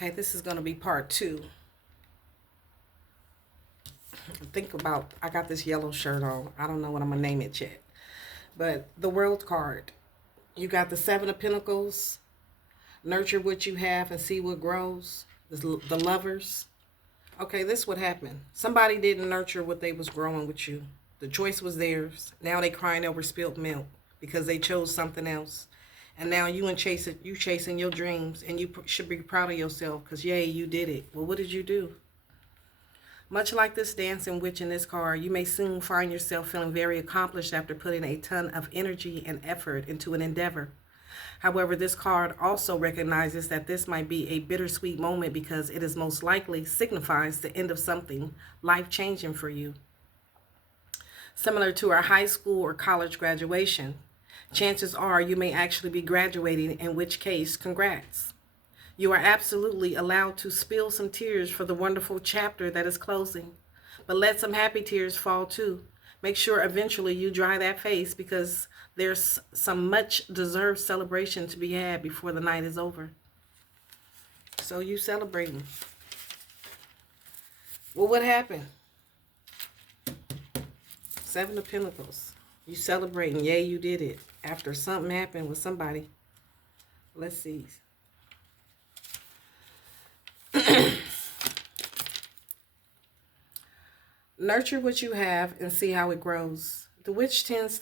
Okay, this is going to be part 2. Think about, I got this yellow shirt on. I don't know what I'm going to name it yet. But the World card. You got the 7 of Pentacles. Nurture what you have and see what grows. The Lovers. Okay, this what happened. Somebody didn't nurture what they was growing with you. The choice was theirs. Now they crying over spilt milk because they chose something else. And now you chasing your dreams, and you should be proud of yourself because, yay, you did it. Well, what did you do? Much like this dancing witch in this card, you may soon find yourself feeling very accomplished after putting a ton of energy and effort into an endeavor. However, this card also recognizes that this might be a bittersweet moment because it is most likely signifies the end of something life-changing for you. Similar to our high school or college graduation, chances are you may actually be graduating, in which case, congrats. You are absolutely allowed to spill some tears for the wonderful chapter that is closing, but let some happy tears fall too. Make sure eventually you dry that face because there's some much deserved celebration to be had before the night is over. So you celebrating. Well, what happened? 7 of Pentacles. You celebrating. Yay, you did it. After something happened with somebody. Let's see. Nurture what you have and see how it grows. This witch tends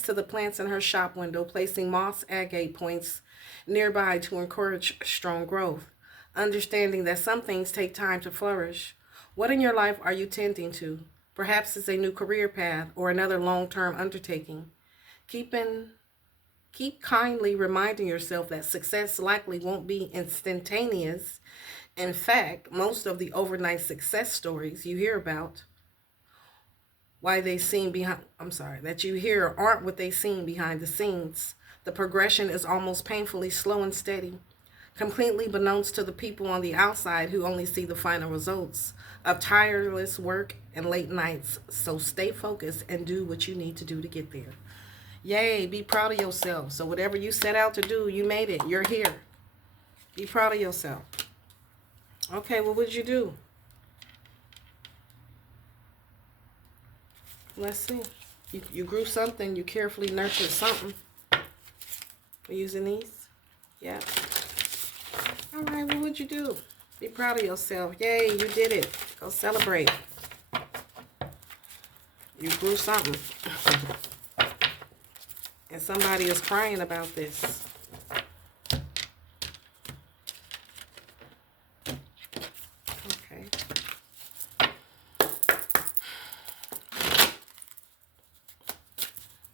to the plants in her shop window, placing moss agate points nearby to encourage strong growth, understanding that some things take time to flourish. What in your life are you tending to? Perhaps it's a new career path or another long-term undertaking. Keep kindly reminding yourself that success likely won't be instantaneous. In fact, most of the overnight success stories you hear about, that you hear aren't what they seem behind the scenes. The progression is almost painfully slow and steady, completely beknownst to the people on the outside who only see the final results of tireless work and late nights. So stay focused and do what you need to do to get there. Yay, be proud of yourself. So whatever you set out to do, you made it. You're here. Be proud of yourself. Okay, well, what did you do? Let's see. You grew something. You carefully nurtured something. We're using these? Yeah. All right, well, what'd you do? Be proud of yourself. Yay, you did it. Go celebrate. You grew something. And somebody is crying about this. Okay.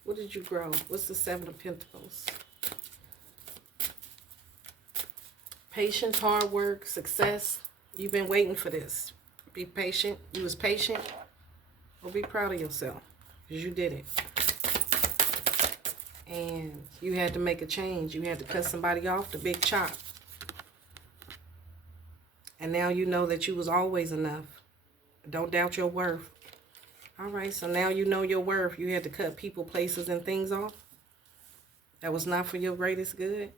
What did you grow? What's the 7 of Pentacles? Patience, hard work, success. You've been waiting for this. Be patient. You was patient. Well, be proud of yourself because you did it. And you had to make a change. You had to cut somebody off, the big chop. And now you know that you was always enough. Don't doubt your worth. All right, so now you know your worth. You had to cut people, places, and things off. That was not for your greatest good.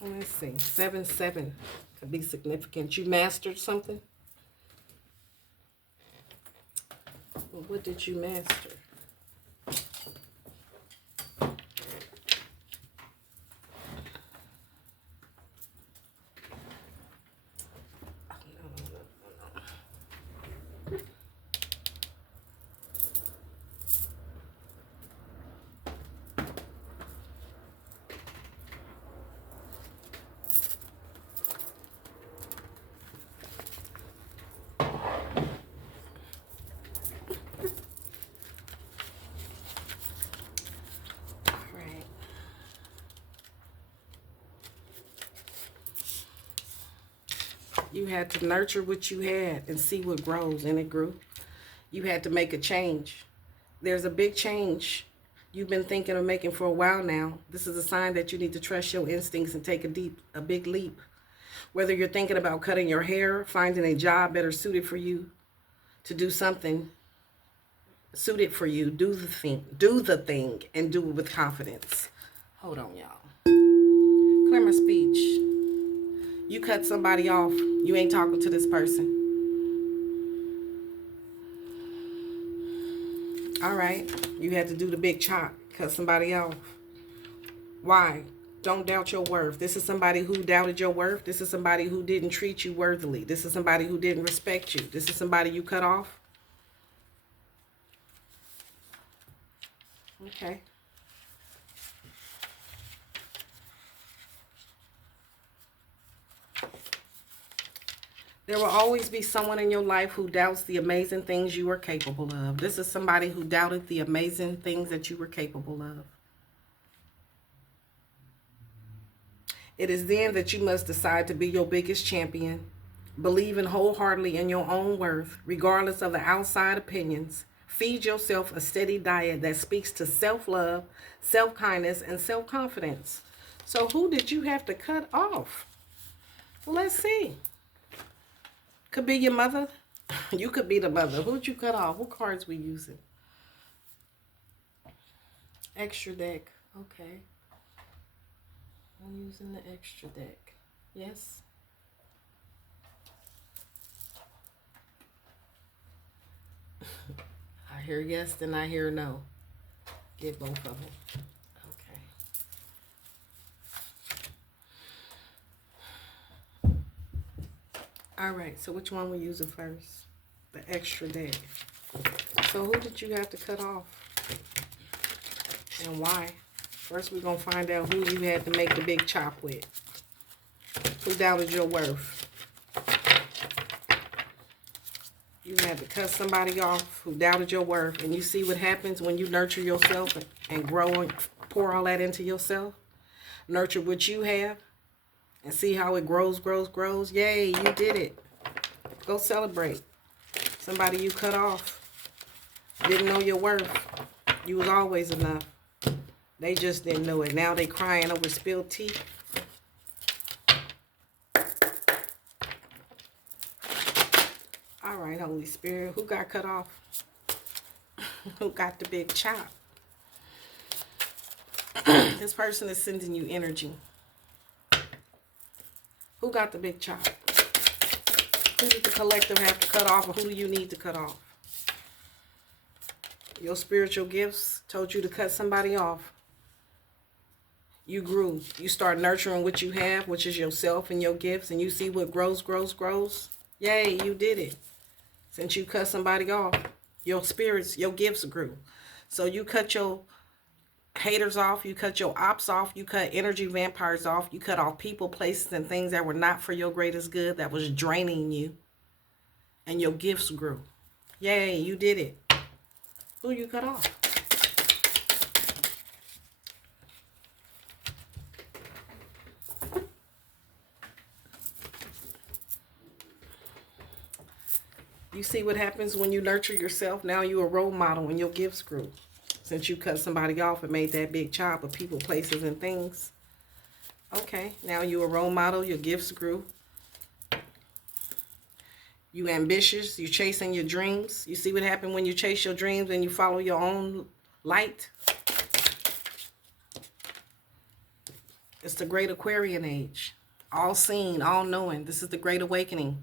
Let's see. 7-7 could be significant. You mastered something. Well, what did you master? You had to nurture what you had and see what grows, and it grew. You had to make a change. There's a big change you've been thinking of making for a while now. This is a sign that you need to trust your instincts and take a big leap. Whether you're thinking about cutting your hair, finding a job better suited for you, to do something suited for you, do the thing, and do it with confidence. Hold on, y'all. Grammar speech. You cut somebody off. You ain't talking to this person. All right. You had to do the big chop. Cut somebody off. Why? Don't doubt your worth. This is somebody who doubted your worth. This is somebody who didn't treat you worthily. This is somebody who didn't respect you. This is somebody you cut off. Okay. There will always be someone in your life who doubts the amazing things you are capable of. This is somebody who doubted the amazing things that you were capable of. It is then that you must decide to be your biggest champion. Believe in wholeheartedly in your own worth, regardless of the outside opinions. Feed yourself a steady diet that speaks to self-love, self-kindness, and self-confidence. So who did you have to cut off? Well, let's see. Could be your mother. You could be the mother. Who'd you cut off? What cards we using? Extra deck. Okay. I'm using the extra deck. Yes. I hear yes, then I hear no. Get both of them. All right, so which one we using first? The extra deck. So who did you have to cut off? And why? First, we're going to find out who you had to make the big chop with. Who doubted your worth? You had to cut somebody off who doubted your worth. And you see what happens when you nurture yourself and grow and pour all that into yourself? Nurture what you have. And see how it grows, grows, grows. Yay, you did it. Go celebrate. Somebody you cut off. Didn't know your worth. You was always enough. They just didn't know it. Now they crying over spilled tea. All right, Holy Spirit. Who got cut off? Who got the big chop? This person is sending you energy. Who got the big chop? Who did the collective have to cut off, or who do you need to cut off? Your spiritual gifts told you to cut somebody off. You grew. You start nurturing what you have, which is yourself and your gifts, and you see what grows, grows, grows. Yay, you did it. Since you cut somebody off, your spirits, your gifts grew. So you cut your haters off, you cut your ops off, you cut energy vampires off, you cut off people, places, and things that were not for your greatest good, that was draining you, and your gifts grew. Yay, you did it. Who you cut off? You see what happens when you nurture yourself? Now you're a role model and your gifts grew. Since you cut somebody off and made that big chop of people, places, and things. Okay, now you're a role model. Your gifts grew. You ambitious. You're chasing your dreams. You see what happened when you chase your dreams and you follow your own light? It's the great Aquarian age. All seen, all knowing. This is the great awakening.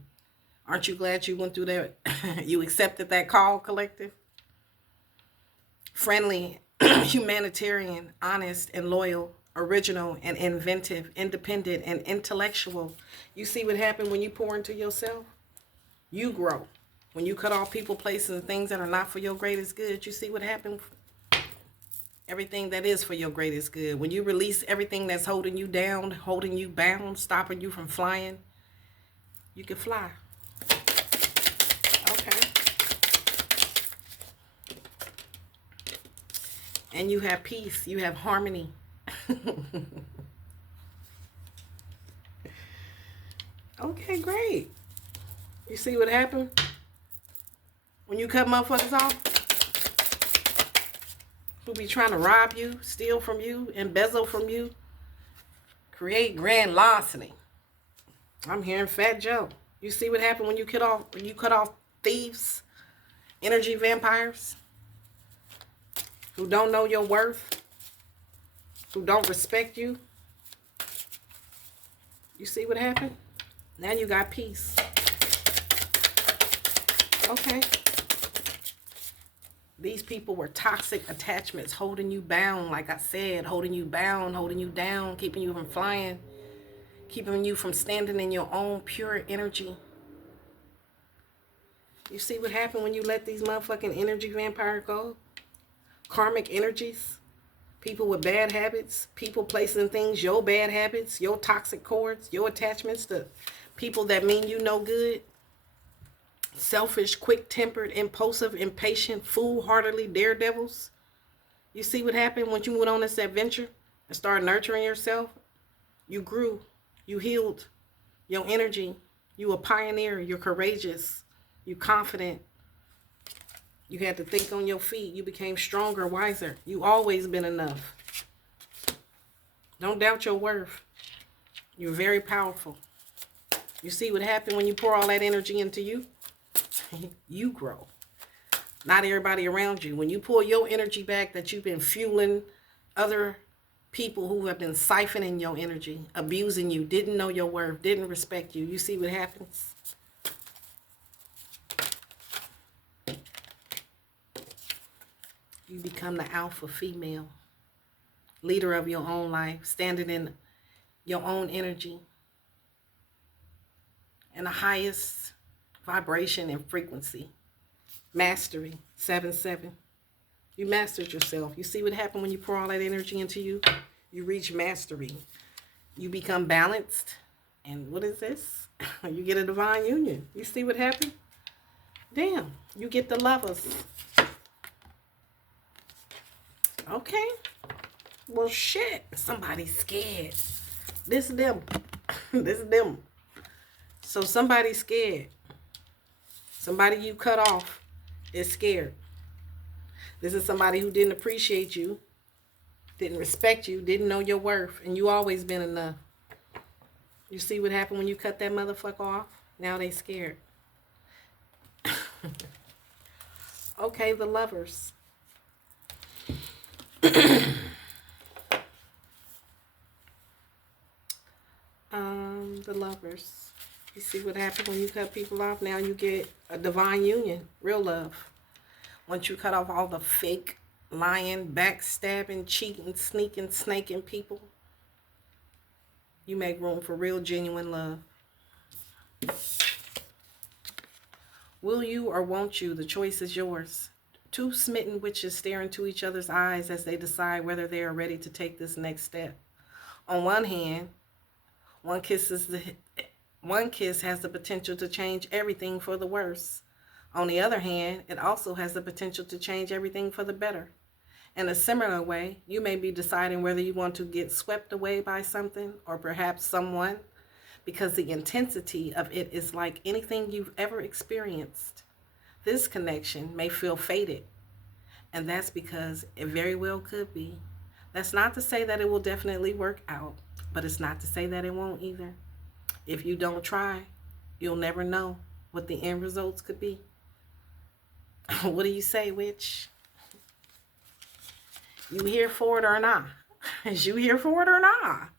Aren't you glad you went through that? You accepted that call, collective? Friendly, humanitarian, honest and loyal, original and inventive, independent and intellectual. You see what happened when you pour into yourself? You grow. When you cut off people, places, and things that are not for your greatest good, you see what happened? Everything that is for your greatest good. When you release everything that's holding you down, holding you bound, stopping you from flying, you can fly. Okay. And you have peace. You have harmony. Okay, great. You see what happened? When you cut motherfuckers off? Who be trying to rob you, steal from you, embezzle from you, create grand larceny. I'm hearing Fat Joe. You see what happened when you cut off thieves, energy vampires, who don't know your worth, who don't respect you, You see what happened? Now you got peace. Okay. These people were toxic attachments, holding you bound, like I said, holding you bound, holding you down, keeping you from flying, keeping you from standing in your own pure energy. You see what happened when you let these motherfucking energy vampires go? Karmic energies, people with bad habits, people placing things, your bad habits, your toxic cords, your attachments to people that mean you no good. Selfish, quick-tempered, impulsive, impatient, foolhardily daredevils. You see what happened when you went on this adventure and started nurturing yourself? You grew. You healed your energy. You a pioneer. You're courageous. You confident. You had to think on your feet. You became stronger, wiser. You always been enough. Don't doubt your worth. You're very powerful. You see what happened when you pour all that energy into you? You grow. Not everybody around you. When you pull your energy back that you've been fueling other people who have been siphoning your energy, abusing you, didn't know your worth, didn't respect you, you see what happens? You become the alpha female, leader of your own life, standing in your own energy, and the highest vibration and frequency. Mastery, 7-7. You mastered yourself. You see what happened when you pour all that energy into you? You reach mastery. You become balanced. And what is this? You get a divine union. You see what happened? Damn, you get the lovers. Okay. Well, shit. Somebody's scared. This is them. This is them. So somebody's scared. Somebody you cut off is scared. This is somebody who didn't appreciate you, didn't respect you, didn't know your worth, and you always been enough. You see what happened when you cut that motherfucker off? Now they scared. Okay, the lovers. The lovers. You see what happened when you cut people off? Now you get a divine union, real love. Once you cut off all the fake, lying, backstabbing, cheating, sneaking, snaking people, you make room for real, genuine love. Will you or won't you? The choice is yours. Two smitten witches stare into each other's eyes as they decide whether they are ready to take this next step. On one hand, one kiss has the potential to change everything for the worse. On the other hand, it also has the potential to change everything for the better. In a similar way, you may be deciding whether you want to get swept away by something or perhaps someone, because the intensity of it is like anything you've ever experienced. This connection may feel fated, and that's because it very well could be. That's not to say that it will definitely work out, but it's not to say that it won't either. If you don't try, you'll never know what the end results could be. What do you say, witch? You here for it or not? Is you here for it or not?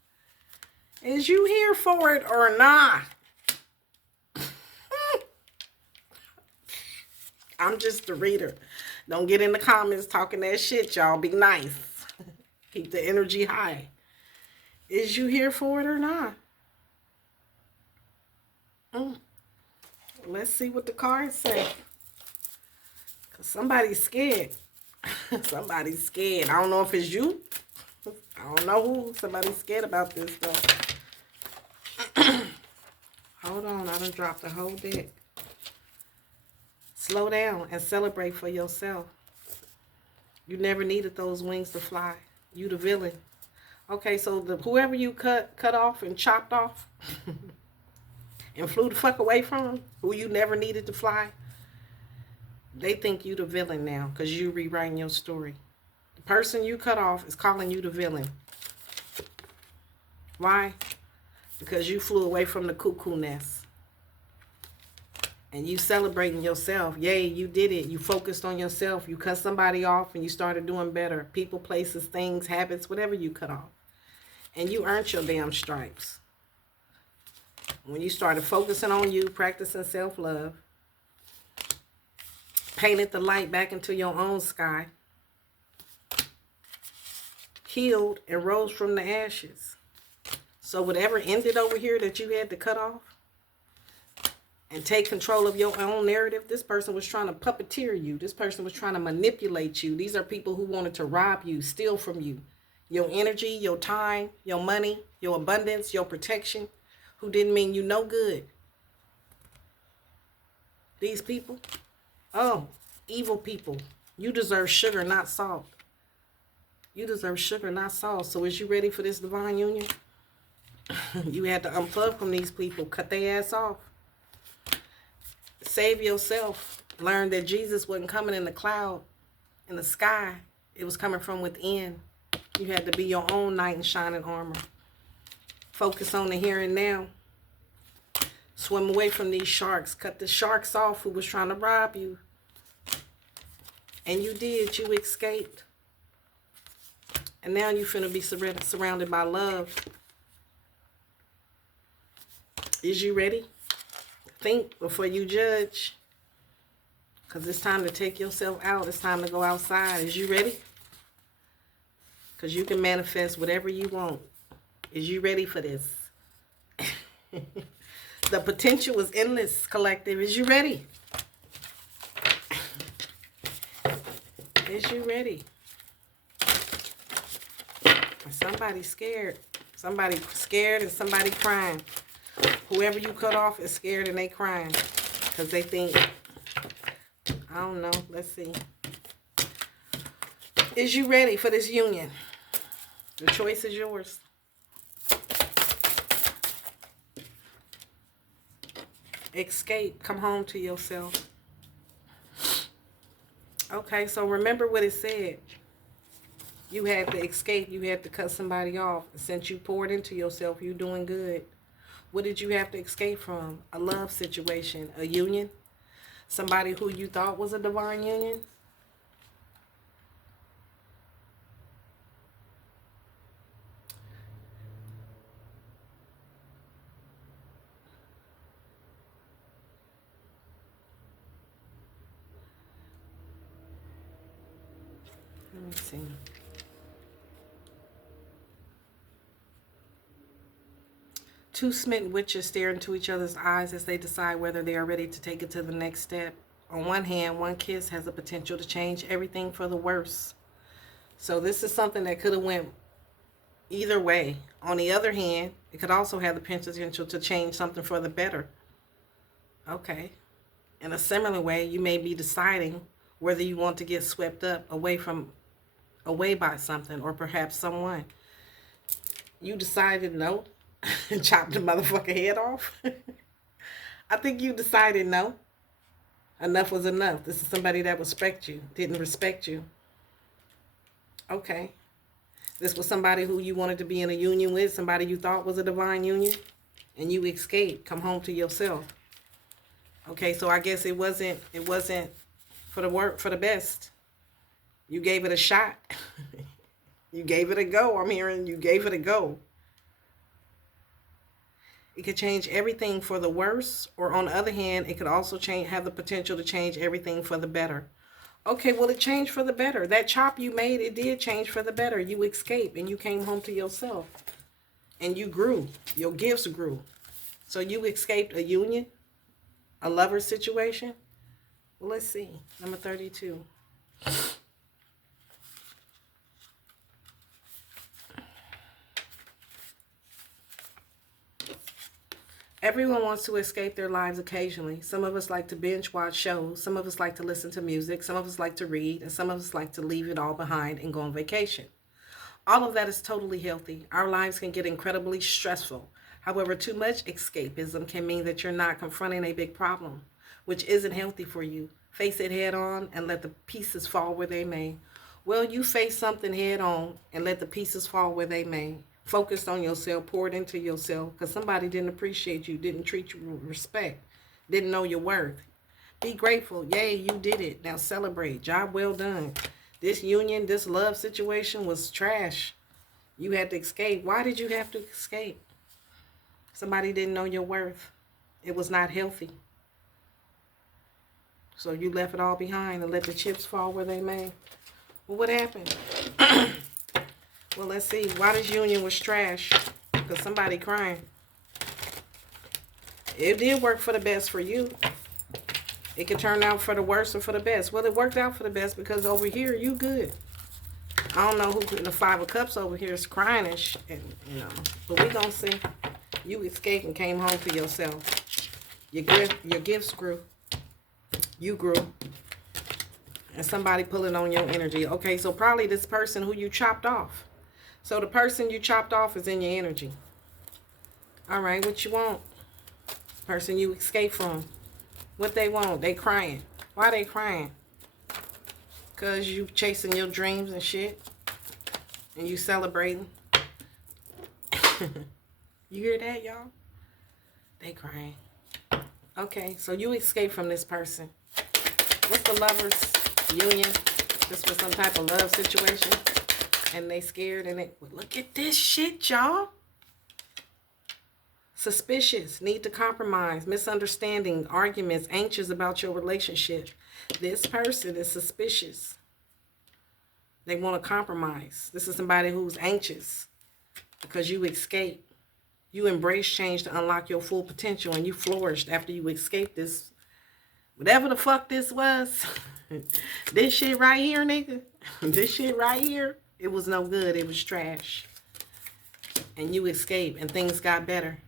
Is you here for it or not? I'm just a reader. Don't get in the comments talking that shit, y'all. Be nice. Keep the energy high. Is you here for it or not? Let's see what the cards say. Cause somebody's scared. Somebody's scared. I don't know if it's you. I don't know who. Somebody's scared about this though. Hold on. I done dropped the whole deck. Slow down and celebrate for yourself. You never needed those wings to fly. You the villain. Okay, so whoever you cut off and chopped off and flew the fuck away from, who you never needed to fly, they think you the villain now because you rewriting your story. The person you cut off is calling you the villain. Why? Because you flew away from the cuckoo nest. And you celebrating yourself. Yay, you did it. You focused on yourself. You cut somebody off and you started doing better. People, places, things, habits, whatever you cut off. And you earned your damn stripes. When you started focusing on you, practicing self-love, painted the light back into your own sky, healed and rose from the ashes. So whatever ended over here that you had to cut off and take control of your own narrative, this person was trying to puppeteer you. This person was trying to manipulate you. These are people who wanted to rob you, steal from you. Your energy, your time, your money, your abundance, your protection, who didn't mean you no good. These people, oh, evil people. You deserve sugar, not salt. You deserve sugar, not salt. So is you ready for this divine union? You had to unplug from these people. Cut their ass off. Save yourself. Learn that Jesus wasn't coming in the cloud, in the sky. It was coming from within. You had to be your own knight in shining armor. Focus on the here and now. Swim away from these sharks. Cut the sharks off who was trying to rob you. And you did. You escaped. And now you're finna be surrounded by love. Is you ready? Think before you judge. Because it's time to take yourself out. It's time to go outside. Is you ready? Because you can manifest whatever you want. Is you ready for this? The potential is endless, collective. Is you ready? Is you ready? Somebody's scared. Somebody scared and somebody crying. Whoever you cut off is scared and they crying. Because they think, I don't know. Let's see. Is you ready for this union? The choice is yours. Escape. Come home to yourself. Okay, so remember what it said. You had to escape. You had to cut somebody off. Since you poured into yourself, you're doing good. What did you have to escape from? A love situation, a union, somebody who you thought was a divine union. Let me see. Two smitten witches stare into each other's eyes as they decide whether they are ready to take it to the next step. On one hand, one kiss has the potential to change everything for the worse. So this is something that could have went either way. On the other hand, it could also have the potential to change something for the better. Okay. In a similar way, you may be deciding whether you want to get swept up away by something or perhaps someone. You decided no. And chop the motherfucker head off. I think you decided no. Enough was enough. This is somebody that didn't respect you. Okay. This was somebody who you wanted to be in a union with, somebody you thought was a divine union, and you escaped. Come home to yourself. Okay, so I guess it wasn't for the best. You gave it a shot. You gave it a go. I'm hearing you gave it a go. It could change everything for the worse, or on the other hand, it could also have the potential to change everything for the better. Okay, well, it changed for the better. That chop you made, it did change for the better. You escaped and you came home to yourself. And you grew. Your gifts grew. So you escaped a union, a lover situation. Well, let's see. Number 32. Everyone wants to escape their lives occasionally. Some of us like to binge watch shows. Some of us like to listen to music. Some of us like to read. And some of us like to leave it all behind and go on vacation. All of that is totally healthy. Our lives can get incredibly stressful. However, too much escapism can mean that you're not confronting a big problem, which isn't healthy for you. Face it head on and let the pieces fall where they may. Well, you face something head on and let the pieces fall where they may. Focused on yourself, poured into yourself, because somebody didn't appreciate you, didn't treat you with respect, didn't know your worth. Be grateful. Yay, you did it. Now celebrate. Job well done. This union, this love situation was trash. You had to escape. Why did you have to escape? Somebody didn't know your worth. It was not healthy. So you left it all behind and let the chips fall where they may. Well, what happened? Well, let's see. Why this union was trash? Because somebody crying. It did work for the best for you. It could turn out for the worst or for the best. Well, it worked out for the best because over here, you good. I don't know who in the Five of Cups over here is crying and you know. But we gonna see. You escaped and came home for yourself. Your gifts grew. You grew. And somebody pulling on your energy. Okay, so probably this person who you chopped off. So the person you chopped off is in your energy. All right, what you want? Person you escaped from. What they want? They crying. Why they crying? Because you chasing your dreams and shit. And you celebrating. You hear that, y'all? They crying. Okay, so you escape from this person. What's the lovers union? This was some type of love situation. And they scared and they, look at this shit, y'all. Suspicious, need to compromise, misunderstanding, arguments, anxious about your relationship. This person is suspicious. They want to compromise. This is somebody who's anxious because you escaped. You embraced change to unlock your full potential and you flourished after you escaped this. Whatever the fuck this was. This shit right here, nigga. This shit right here. It was no good. It was trash. And you escaped and things got better.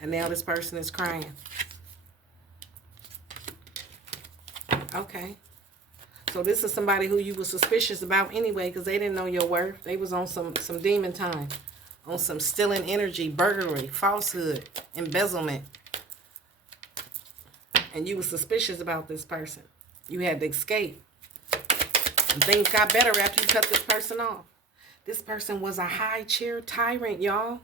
And now this person is crying. Okay. So this is somebody who you were suspicious about anyway because they didn't know your worth. They was on some demon time. On some stealing energy, burglary, falsehood, embezzlement. And you were suspicious about this person. You had to escape. And things got better after you cut this person off. This person was a high chair tyrant, y'all.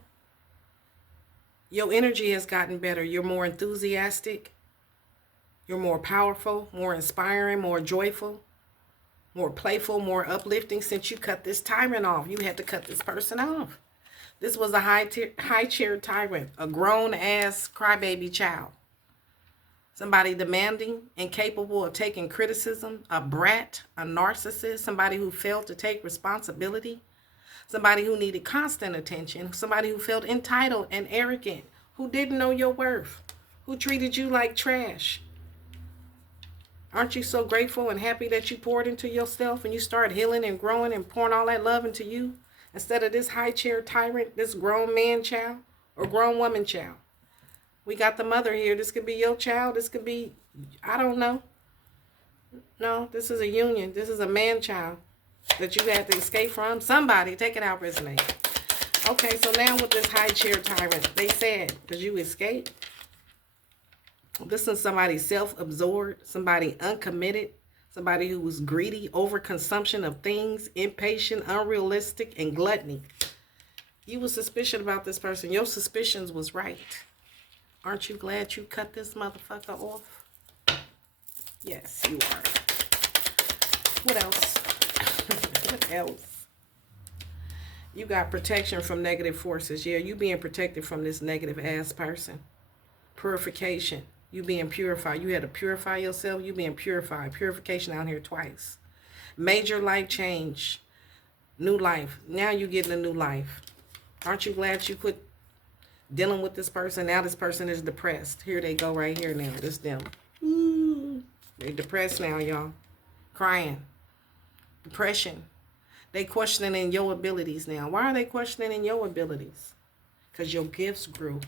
Your energy has gotten better. You're more enthusiastic. You're more powerful, more inspiring, more joyful, more playful, more uplifting since you cut this tyrant off. You had to cut this person off. This was a high chair tyrant, a grown-ass crybaby child. Somebody demanding, incapable of taking criticism, a brat, a narcissist, somebody who failed to take responsibility, somebody who needed constant attention, somebody who felt entitled and arrogant, who didn't know your worth, who treated you like trash. Aren't you so grateful and happy that you poured into yourself and you started healing and growing and pouring all that love into you instead of this high chair tyrant, this grown man child or grown woman child? We got the mother here. This could be your child. This could be, I don't know. No, this is a union. This is a man child that you had to escape from. Somebody, take it out, resonate. Okay, so now with this high chair tyrant, they said, because you escaped. This is somebody self-absorbed, somebody uncommitted, somebody who was greedy, overconsumption of things, impatient, unrealistic, and gluttony. You were suspicious about this person. Your suspicions was right. Aren't you glad you cut this motherfucker off? Yes, you are. What else? What else? You got protection from negative forces. Yeah, you being protected from this negative ass person. Purification. You being purified. You had to purify yourself. You being purified. Purification out here twice. Major life change. New life. Now you getting a new life. Aren't you glad you quit dealing with this person? Now this person is depressed. Here they go right here now. This them. Ooh. They depressed now, y'all. Crying. Depression. They questioning your abilities now. Why are they questioning your abilities? Because your gifts grew.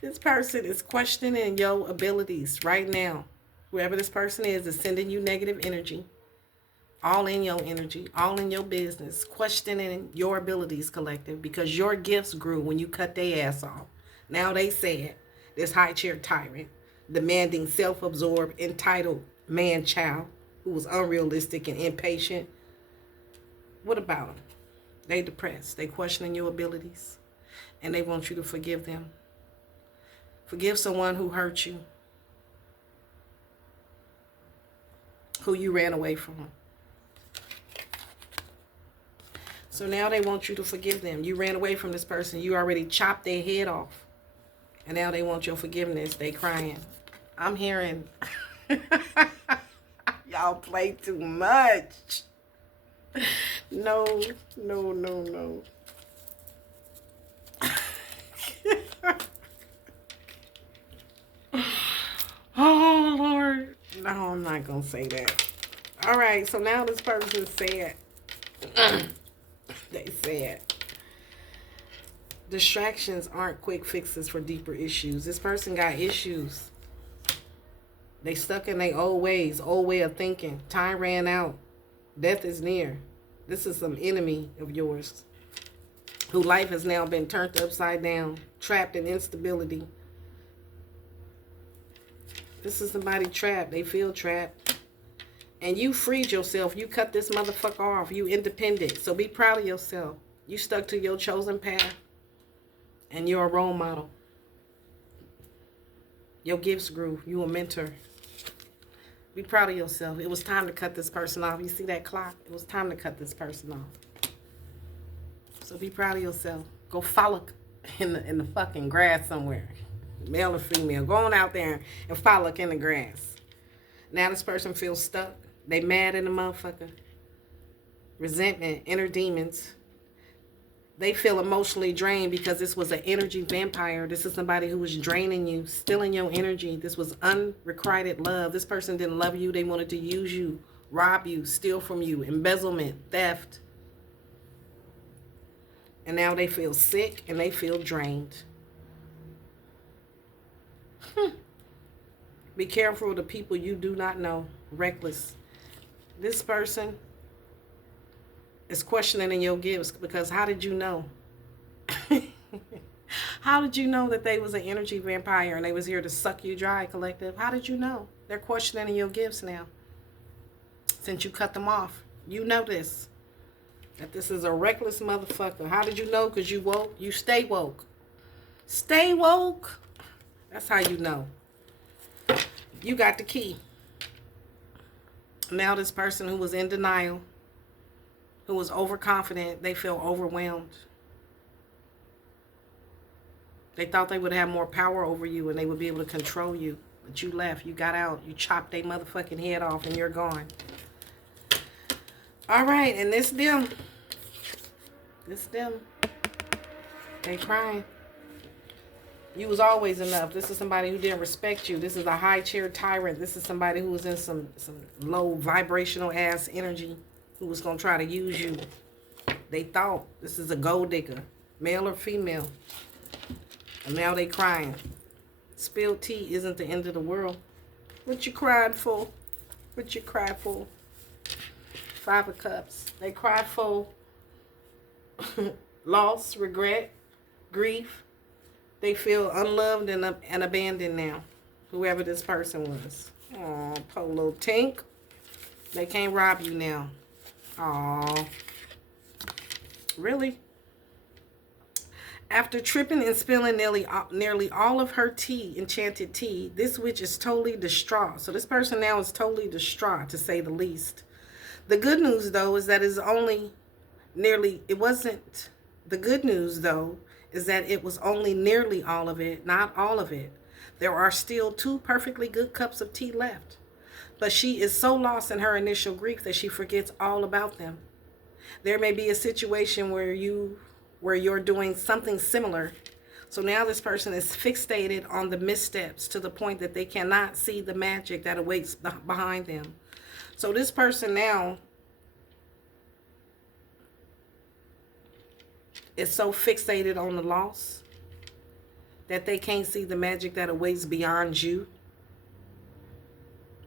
This person is questioning your abilities right now. Whoever this person is sending you negative energy. All in your energy, all in your business, questioning your abilities, collective, because your gifts grew when you cut their ass off. Now they said, this high chair tyrant, demanding, self-absorbed, entitled man-child, who was unrealistic and impatient. What about them? They depressed. They questioning your abilities. And they want you to forgive them. Forgive someone who hurt you. Who you ran away from. So now they want you to forgive them. You ran away from this person. You already chopped their head off. And now they want your forgiveness. They crying. I'm hearing y'all play too much. No, no, no, no. Oh, Lord. No, I'm not going to say that. All right, so now this person said, they said, distractions aren't quick fixes for deeper issues. This person got issues. They stuck in their old ways, old way of thinking. Time ran out. Death is near. This is some enemy of yours whose life has now been turned upside down, trapped in instability. This is somebody trapped. They feel trapped. And you freed yourself. You cut this motherfucker off. You independent. So be proud of yourself. You stuck to your chosen path. And you're a role model. Your gifts grew. You a mentor. Be proud of yourself. It was time to cut this person off. You see that clock? It was time to cut this person off. So be proud of yourself. Go frolic in the fucking grass somewhere. Male or female. Go on out there and frolic in the grass. Now this person feels stuck. They mad in the motherfucker. Resentment, inner demons. They feel emotionally drained because this was an energy vampire. This is somebody who was draining you, stealing your energy. This was unrequited love. This person didn't love you. They wanted to use you, rob you, steal from you, embezzlement, theft. And now they feel sick and they feel drained. Be careful of the people you do not know. Reckless. This person is questioning your gifts because how did you know? How did you know that they was an energy vampire and they was here to suck you dry, collective? How did you know? They're questioning your gifts now. Since you cut them off. You know this. That this is a reckless motherfucker. How did you know? Because you woke. You stay woke. Stay woke. That's how you know. You got the key. Now this person who was in denial, who was overconfident, they feel overwhelmed. They thought they would have more power over you and they would be able to control you. But you left. You got out. You chopped their motherfucking head off and you're gone. All right. And this them. This them. They crying. You was always enough. This is somebody who didn't respect you. This is a high chair tyrant. This is somebody who was in some low vibrational ass energy who was going to try to use you. They thought this is a gold digger, male or female. And now they crying. Spilled tea isn't the end of the world. What you cried for? What you cried for? 5 of Cups. They cry for loss, regret, grief. They feel unloved and abandoned now. Whoever this person was. Aw, poor little tink. They can't rob you now. Aw. Really? After tripping and spilling nearly all of her tea, enchanted tea, this witch is totally distraught. So this person now is totally distraught, to say the least. The good news, though, is that it's only nearly, it wasn't, the good news, though, is that it was only nearly all of it, not all of it. There are still 2 perfectly good cups of tea left. But she is so lost in her initial grief that she forgets all about them. There may be a situation where you're doing something similar. So now this person is fixated on the missteps to the point that they cannot see the magic that awaits behind them. So this person now is so fixated on the loss that they can't see the magic that awaits beyond you.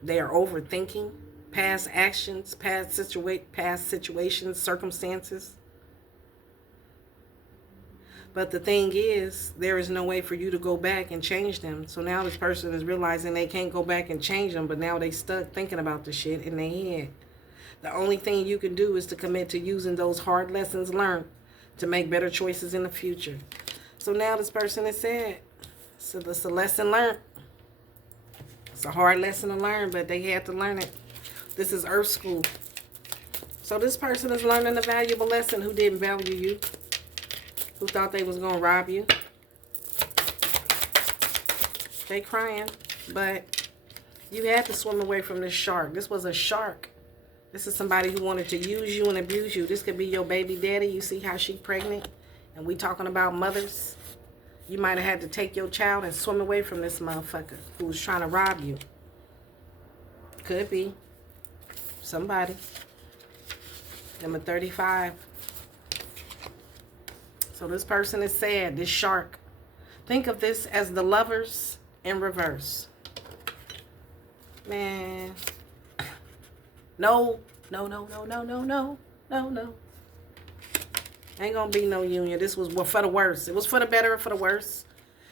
They are overthinking past actions, past situations, circumstances. But the thing is, there is no way for you to go back and change them. So now this person is realizing they can't go back and change them, but now they stuck thinking about the shit in their head. The only thing you can do is to commit to using those hard lessons learned to make better choices in the future. So now this person is sad. So it's a lesson learned. It's a hard lesson to learn, but they had to learn it. This is Earth School. So this person is learning a valuable lesson who didn't value you, who thought they was going to rob you. They crying, but you had to swim away from this shark. This was a shark. This is somebody who wanted to use you and abuse you. This could be your baby daddy. You see how she pregnant? And we talking about mothers. You might have had to take your child and swim away from this motherfucker who was trying to rob you. Could be somebody. Number 35. So this person is sad, this shark. Think of this as the Lovers in reverse. Man. No. Ain't gonna be no union. This was for the worse. It was for the better or for the worse.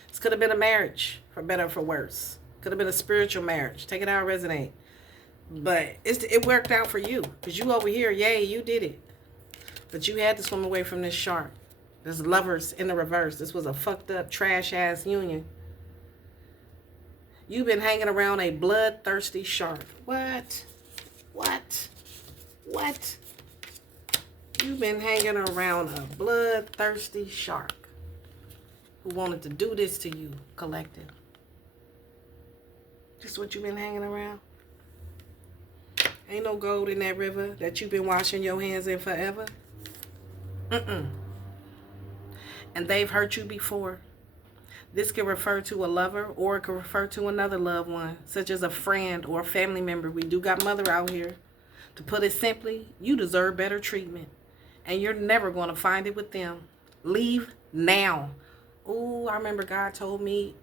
This could have been a marriage for better or for worse. Could have been a spiritual marriage. Take it out, resonate. But it worked out for you. Because you over here, yay, you did it. But you had to swim away from this shark. This Lovers in the reverse. This was a fucked up, trash-ass union. You've been hanging around a bloodthirsty shark. What? You've been hanging around a bloodthirsty shark who wanted to do this to you, collective. Just what you've been hanging around? Ain't no gold in that river that you've been washing your hands in forever. And they've hurt you before. This can refer to a lover, or it can refer to another loved one, such as a friend or a family member. We do got mother out here. To put it simply, you deserve better treatment. And you're never going to find it with them. Leave now. Ooh, I remember God told me,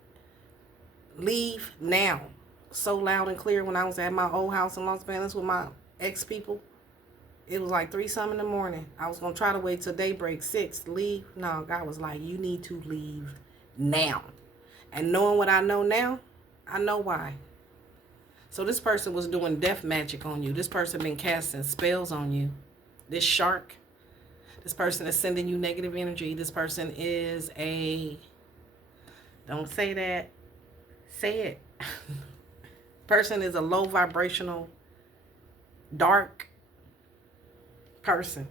leave now. So loud and clear when I was at my old house in Los Angeles with my ex-people. It was like 3-something in the morning. I was going to try to wait till daybreak, 6, leave. No, God was like, you need to leave now. And knowing what I know now, I know why. So this person was doing death magic on you. This person been casting spells on you. This shark. This person is sending you negative energy. This person is a... Don't say that. Say it. Person is a low vibrational, dark person.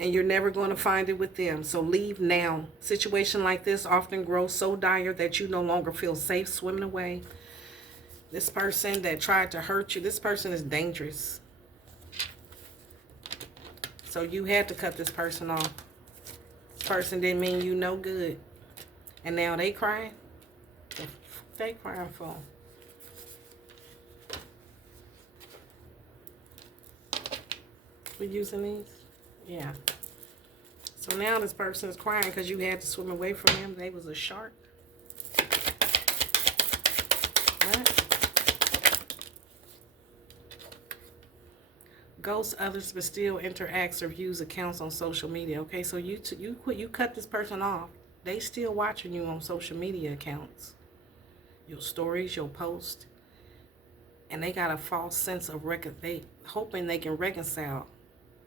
And you're never going to find it with them. So leave now. Situation like this often grows so dire that you no longer feel safe swimming away. This person that tried to hurt you, this person is dangerous. So you had to cut this person off. This person didn't mean you no good. And now they crying. They crying for. We using these? Yeah. So now this person is crying because you had to swim away from him. They was a shark. What? Ghosts others but still interacts or views accounts on social media. Okay, so you cut this person off. They still watching you on social media accounts. Your stories, your posts. And they got a false sense of they hoping they can reconcile.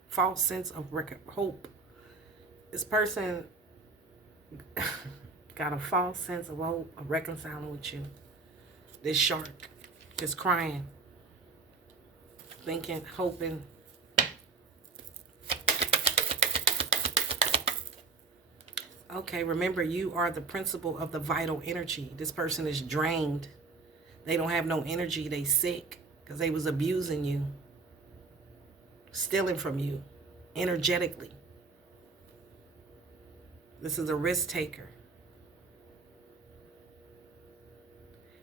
False sense of hope. This person got a false sense of hope of reconciling with you. This shark is crying, thinking, hoping. Okay, remember, you are the principle of the vital energy. This person is drained. They don't have no energy. They sick because they was abusing you, stealing from you energetically. This is a risk taker.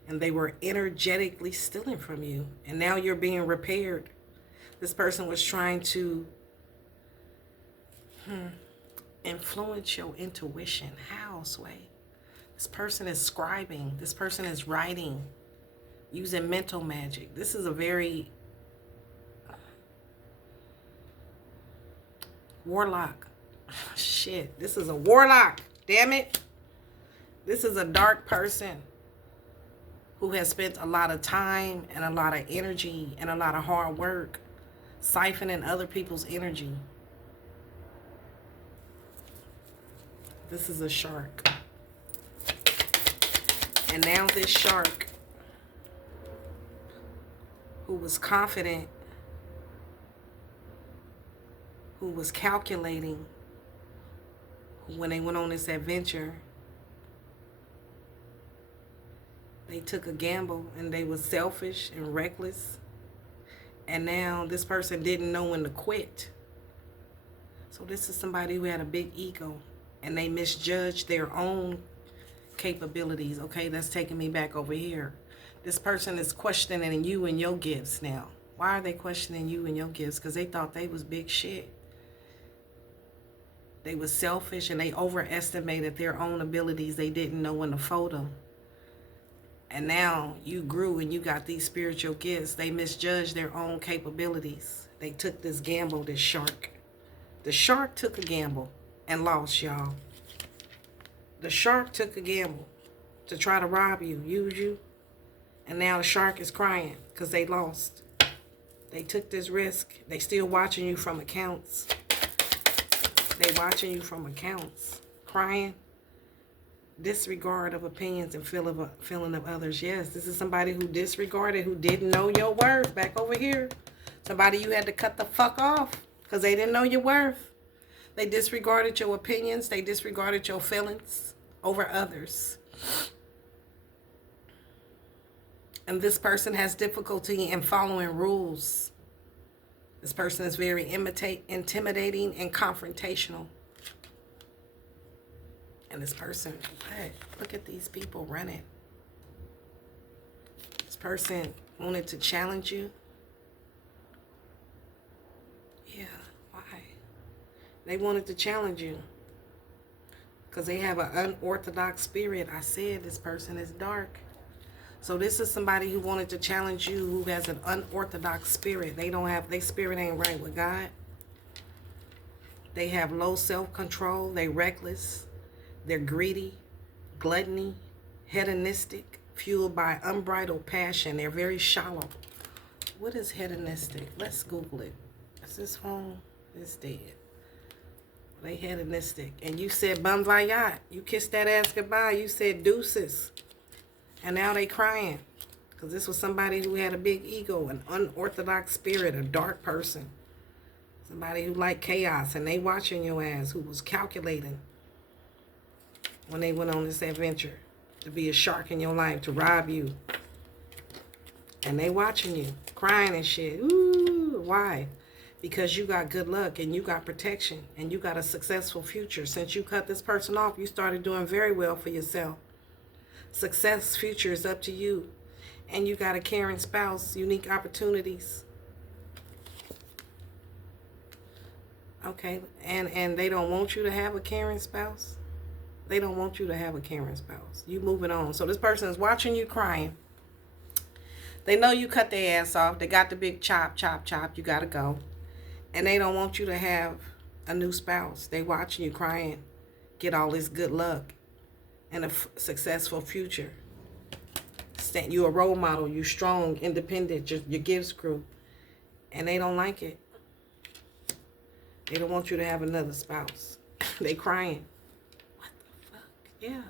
And they were energetically stealing from you. And now you're being repaired. This person was trying to influence your intuition. How, Sway? This person is scribing. This person is writing. Using mental magic. This is a very warlock. Shit, this is a warlock. Damn it. This is a dark person who has spent a lot of time and a lot of energy and a lot of hard work siphoning other people's energy. This is a shark. And now this shark who was confident, who was calculating when they went on this adventure. They took a gamble and they were selfish and reckless. And now this person didn't know when to quit. So this is somebody who had a big ego and they misjudged their own capabilities. Okay, that's taking me back over here. This person is questioning you and your gifts now. Why are they questioning you and your gifts? Because they thought they was big shit. They were selfish and they overestimated their own abilities. They didn't know when to fold them. And now you grew and you got these spiritual gifts. They misjudged their own capabilities. They took this gamble, this shark. The shark took a gamble and lost, y'all. The shark took a gamble to try to rob you, use you. And now the shark is crying because they lost. They took this risk. They still watching you from accounts. They watching you from accounts. Crying. Disregard of opinions and feeling of others. Yes, this is somebody who disregarded, who didn't know your worth. Back over here. Somebody you had to cut the fuck off because they didn't know your worth. They disregarded your opinions. They disregarded your feelings over others. And this person has difficulty in following rules. This person is very intimidating and confrontational. And this person, hey, look at these people running. This person wanted to challenge you. Yeah, why? They wanted to challenge you because they have an unorthodox spirit. I said this person is dark. So this is somebody who wanted to challenge you, who has an unorthodox spirit. Their spirit ain't right with God. They have low self-control. They reckless. They're greedy, gluttony, hedonistic, fueled by unbridled passion. They're very shallow. What is hedonistic? Let's Google it. Is this phone? It's dead. They hedonistic. And you said bon voyage. You kissed that ass goodbye. You said deuces. And now they crying. Because this was somebody who had a big ego, an unorthodox spirit, a dark person. Somebody who liked chaos. And they watching your ass, who was calculating when they went on this adventure to be a shark in your life, to rob you. And they watching you, crying and shit. Ooh, why? Because you got good luck and you got protection and you got a successful future. Since you cut this person off, you started doing very well for yourself. Success, future is up to you. And you got a caring spouse, unique opportunities. Okay, and they don't want you to have a caring spouse. They don't want you to have a caring spouse. You moving on. So this person is watching you crying. They know you cut their ass off. They got the big chop, chop, chop. You got to go. And they don't want you to have a new spouse. They watching you crying. Get all this good luck and a successful future. You a role model. You strong, independent. Your gifts grew. And they don't like it. They don't want you to have another spouse. They crying. Yeah.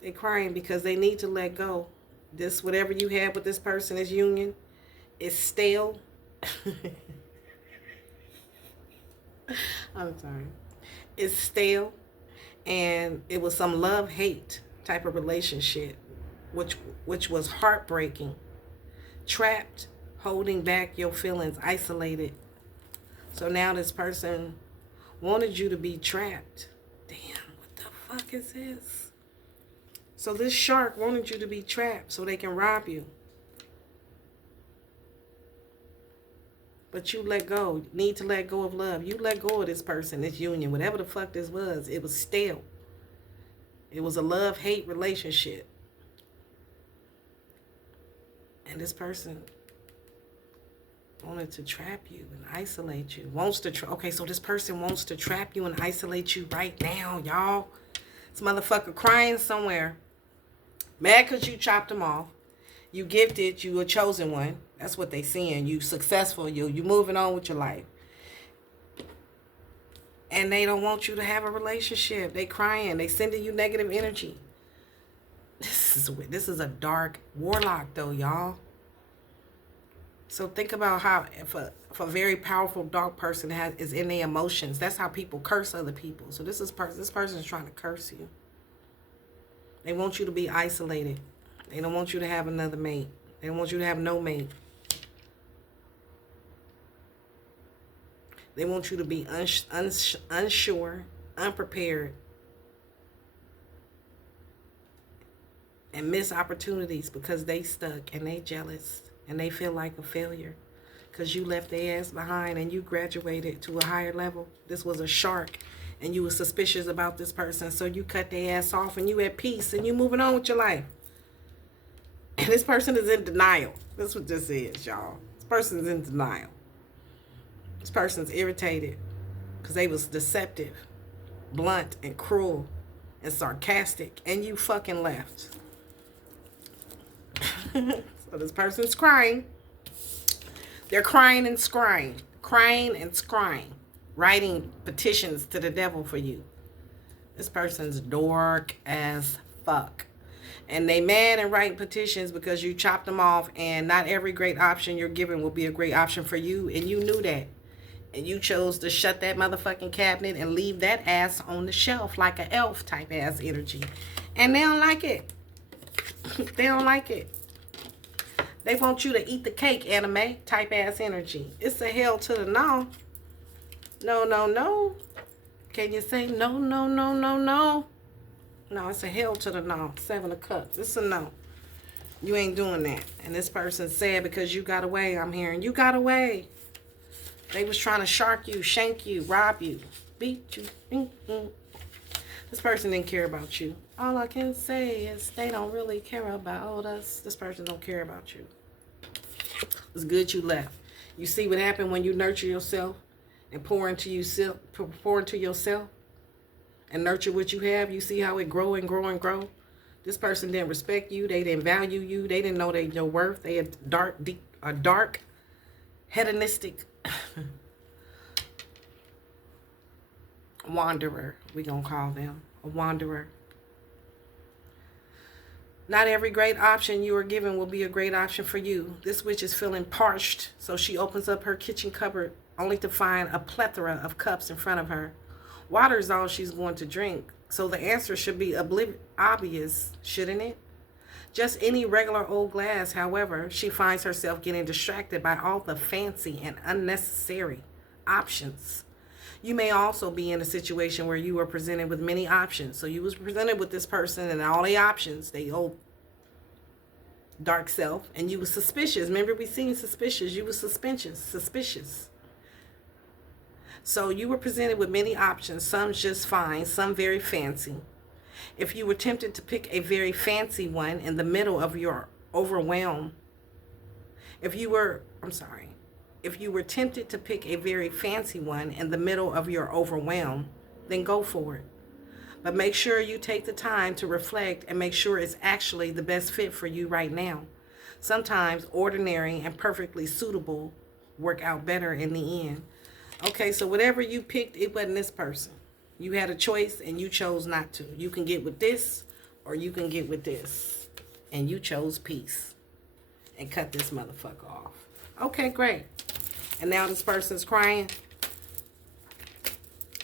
They're crying because they need to let go. This, whatever you have with this person, this union, is stale. I'm sorry. It's stale. And it was some love-hate type of relationship, which was heartbreaking. Trapped, holding back your feelings, isolated. So now this person wanted you to be trapped. Damn, what the fuck is this? So this shark wanted you to be trapped so they can rob you. But you let go. You need to let go of love. You let go of this person, this union, whatever the fuck this was. It was stale. It was a love-hate relationship. And this person wanted to trap you and isolate you. Okay, so this person wants to trap you and isolate you right now, y'all. This motherfucker crying somewhere. Mad because you chopped him off. You gifted, you a chosen one. That's what they seeing. You successful, you moving on with your life. And they don't want you to have a relationship. They crying. They sending you negative energy. This is a dark warlock though, y'all. So think about how if a very powerful dark person is in their emotions, that's how people curse other people. So this person is trying to curse you. They want you to be isolated. They don't want you to have another mate. They don't want you to have no mate. They want you to be unsure, unprepared, and miss opportunities because they stuck and they jealous and they feel like a failure because you left their ass behind and you graduated to a higher level. This was a shark and you were suspicious about this person, so you cut their ass off and you at peace and you moving on with your life. And this person is in denial. That's what this is, y'all. This person is in denial. This person's irritated because they was deceptive, blunt, and cruel, and sarcastic, and you fucking left. So this person's crying. They're crying and scrying. Crying and scrying. Writing petitions to the devil for you. This person's dork as fuck. And they mad and writing petitions because you chopped them off, and not every great option you're given will be a great option for you, and you knew that. And you chose to shut that motherfucking cabinet and leave that ass on the shelf like an elf type ass energy. And they don't like it. They don't like it. They want you to eat the cake, anime type ass energy. It's a hell to the no. No, no, no. Can you say no, no, no, no, no? No, it's a hell to the no. 7 of Cups. It's a no. You ain't doing that. And this person's sad because you got away. I'm hearing you got away. They was trying to shark you, shank you, rob you, beat you. This person didn't care about you. All I can say is they don't really care about us. This person don't care about you. It's good you left. You see what happened when you nurture yourself and pour into yourself and nurture what you have. You see how it grow and grow and grow. This person didn't respect you. They didn't value you. They didn't know your worth. They had a dark, hedonistic wanderer, we gonna call them a wanderer. Not every great option you are given will be a great option for you. This witch is feeling parched, so she opens up her kitchen cupboard only to find a plethora of cups in front of her. Water is all she's going to drink, so the answer should be obvious, shouldn't it? Just any regular old glass. However, she finds herself getting distracted by all the fancy and unnecessary options. You may also be in a situation where you were presented with many options. So you was presented with this person and all the options, they old dark self, and you was suspicious. Remember, we seen suspicious. You was suspicious. So you were presented with many options, some just fine, some very fancy. If you were tempted to pick a very fancy one in the middle of your overwhelm, if you were tempted to pick a very fancy one in the middle of your overwhelm, then go for it. But make sure you take the time to reflect and make sure it's actually the best fit for you right now. Sometimes ordinary and perfectly suitable work out better in the end. Okay, so whatever you picked, it wasn't this person. You had a choice and you chose not to. You can get with this or you can get with this. And you chose peace and cut this motherfucker off. Okay, great. And now this person's crying.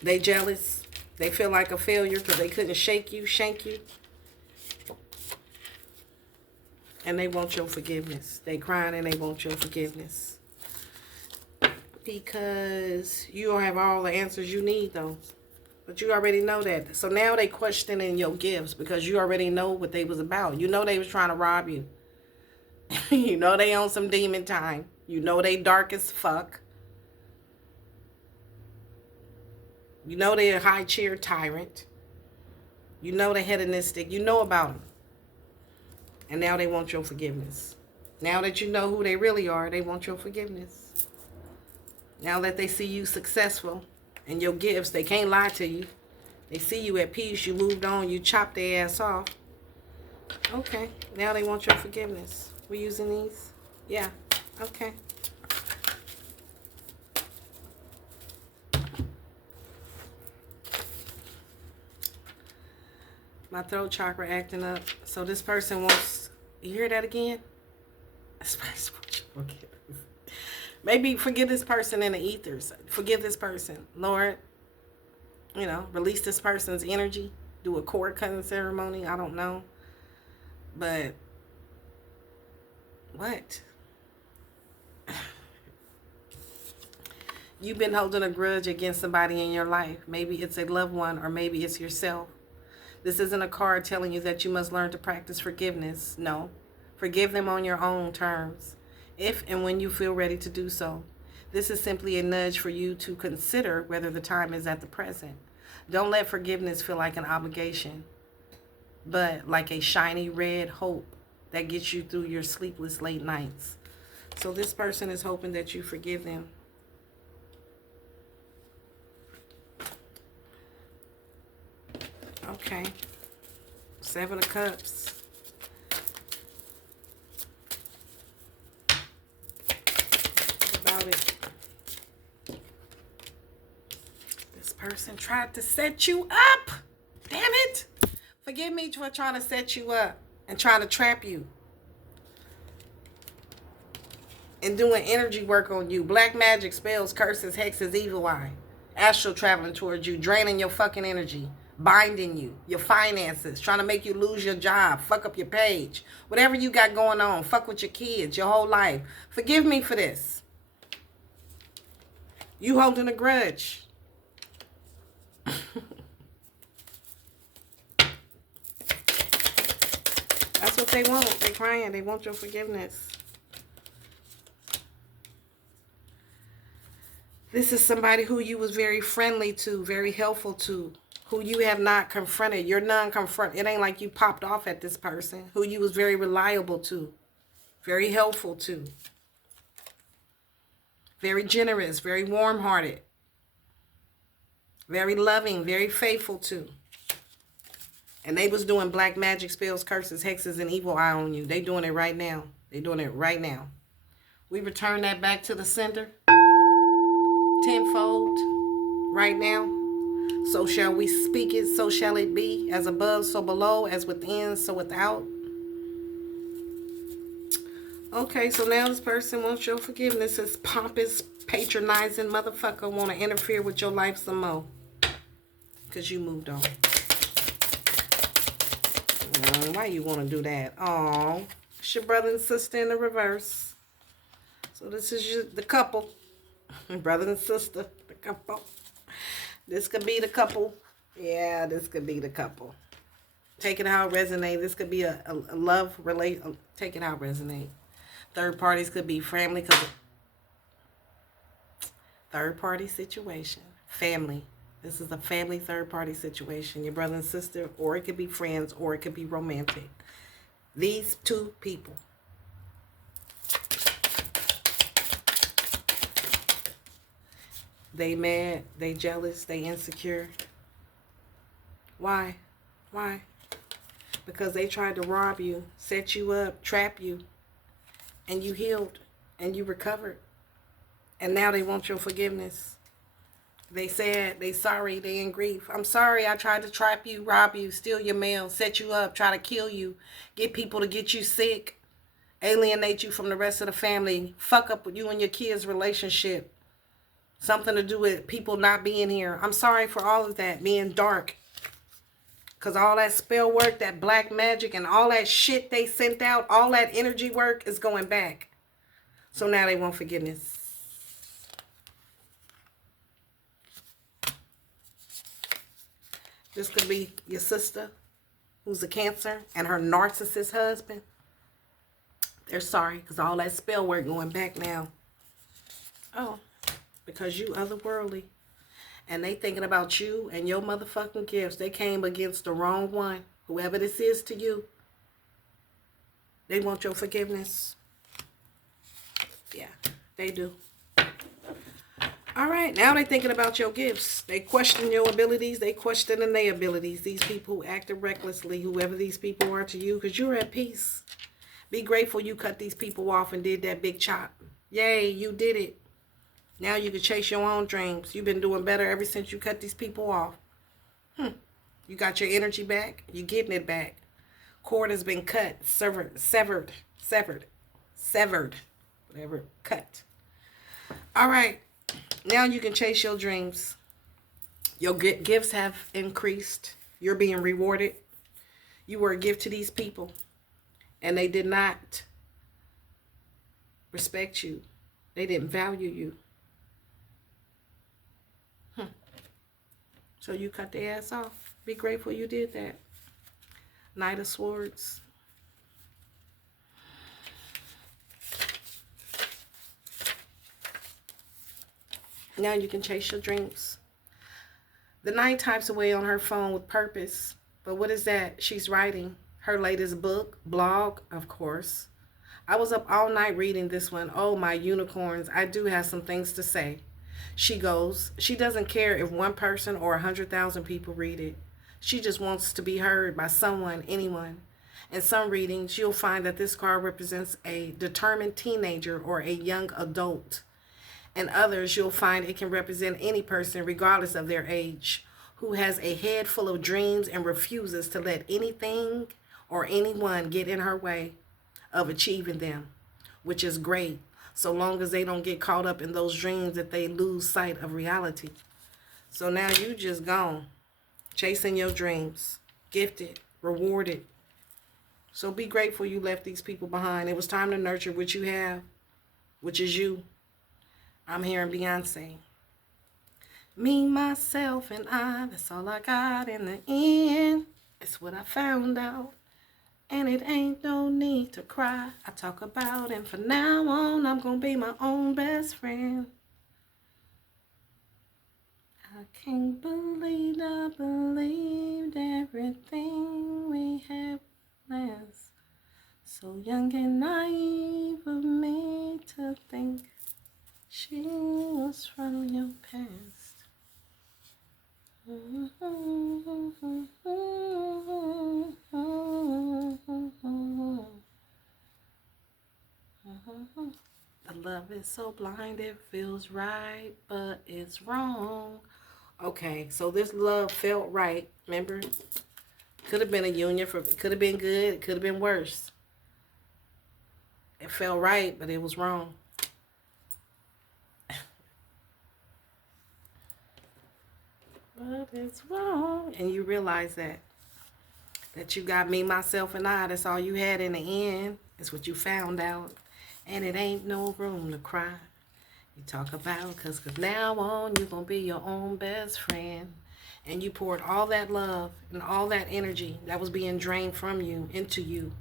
They jealous. They feel like a failure because they couldn't shank you. And they want your forgiveness. They crying and they want your forgiveness. Because you don't have all the answers you need, though. But you already know that. So now they questioning your gifts because you already know what they was about. You know they was trying to rob you. You know they on some demon time. You know they dark as fuck. You know they a high chair tyrant. You know they hedonistic. You know about them. And now they want your forgiveness. Now that you know who they really are, they want your forgiveness. Now that they see you successful and your gifts, they can't lie to you. They see you at peace, you moved on, you chopped their ass off. Okay, now they want your forgiveness. We using these? Yeah, okay. My throat chakra acting up. So this person wants, you hear that again? This person wants your forgiveness. Maybe forgive this person in the ethers. Forgive this person. Lord, release this person's energy. Do a cord cutting ceremony. I don't know. But what? You've been holding a grudge against somebody in your life. Maybe it's a loved one or maybe it's yourself. This isn't a card telling you that you must learn to practice forgiveness. No. Forgive them on your own terms, if and when you feel ready to do so. This is simply a nudge for you to consider whether the time is at the present. Don't let forgiveness feel like an obligation, but like a shiny red hope that gets you through your sleepless late nights. So this person is hoping that you forgive them. Okay. 7 of Cups. What about it? This person tried to set you up. Damn it. Forgive me for trying to set you up and trying to trap you. And doing energy work on you. Black magic, spells, curses, hexes, evil eye. Astral traveling towards you. Draining your fucking energy. Binding you. Your finances. Trying to make you lose your job. Fuck up your page. Whatever you got going on. Fuck with your kids. Your whole life. Forgive me for this. You holding a grudge. That's what they want. They're crying. They want your forgiveness. This is somebody who you was very friendly to, very helpful to, who you have not confronted. You're non-confront. It ain't like you popped off at this person, who you was very reliable to, very helpful to, very generous, very warm-hearted, very loving, very faithful to. And they was doing black magic, spells, curses, hexes, and evil eye on you. They doing it right now. They doing it right now. We return that back to the sender. Tenfold. Right now. So shall we speak it, so shall it be. As above, so below. As within, so without. Okay, so now this person wants your forgiveness. This pompous, patronizing motherfucker want to interfere with your life some more. Because you moved on. Why you want to do that? Oh, it's your brother and sister in the reverse. So this is the couple. Brother and sister, the couple. This could be the couple. Yeah, this could be the couple. Take it how it resonates. This could be a love relate. Take it how it resonates. Third parties could be family. Third party situation. Family. This is a family third party situation. Your brother and sister, or it could be friends, or it could be romantic. These two people. They mad, they jealous, they insecure. Why? Why? Because they tried to rob you, set you up, trap you, and you healed, and you recovered. And now they want your forgiveness. They said they sorry, they in grief. I'm sorry I tried to trap you, rob you, steal your mail, set you up, try to kill you, get people to get you sick, alienate you from the rest of the family, fuck up with you and your kids' relationship. Something to do with people not being here. I'm sorry for all of that, being dark. Because all that spell work, that black magic, and all that shit they sent out, all that energy work is going back. So now they want forgiveness. This could be your sister, who's a Cancer, and her narcissist husband. They're sorry, because all that spell work going back now. Oh, because you otherworldly. And they thinking about you and your motherfucking gifts. They came against the wrong one. Whoever this is to you. They want your forgiveness. Yeah, they do. All right, now they thinking about your gifts. They question your abilities. They questioning their abilities. These people who acted recklessly, whoever these people are to you, because you're at peace. Be grateful you cut these people off and did that big chop. Yay, you did it. Now you can chase your own dreams. You've been doing better ever since you cut these people off. You got your energy back. You're getting it back. Cord has been cut, severed, whatever, cut. All right. Now you can chase your dreams. Your gifts have increased. You're being rewarded. You were a gift to these people, and they did not respect you. They didn't value you. So you cut their ass off. Be grateful you did that. Knight of Swords. Now you can chase your dreams. The Knight types away on her phone with purpose. But what is that? She's writing her latest book, blog, of course. I was up all night reading this one. Oh, my unicorns. I do have some things to say. She goes, she doesn't care if one person or 100,000 people read it. She just wants to be heard by someone, anyone. In some readings, you'll find that this card represents a determined teenager or a young adult. In others, you'll find it can represent any person, regardless of their age, who has a head full of dreams and refuses to let anything or anyone get in her way of achieving them, which is great, so long as they don't get caught up in those dreams that they lose sight of reality. So now you just gone, chasing your dreams, gifted, rewarded. So be grateful you left these people behind. It was time to nurture what you have, which is you. I'm hearing Beyonce. Me, myself, and I, that's all I got in the end. It's what I found out. And it ain't no need to cry. I talk about it. From now on, I'm gonna be my own best friend. I can't believe I believed everything we had planned. So young and naive of me to think she was from your past. The love is so blind, it feels right, but it's wrong. Okay, so this love felt right. Remember, could have been a union for. It could have been good. It could have been worse. It felt right, but it was wrong. But it's wrong, and you realize that you got me, myself, and I. That's all you had in the end. It's what you found out, and it ain't no room to cry. You talk about, cause now on, you're going to be your own best friend. And you poured all that love and all that energy that was being drained from you into you.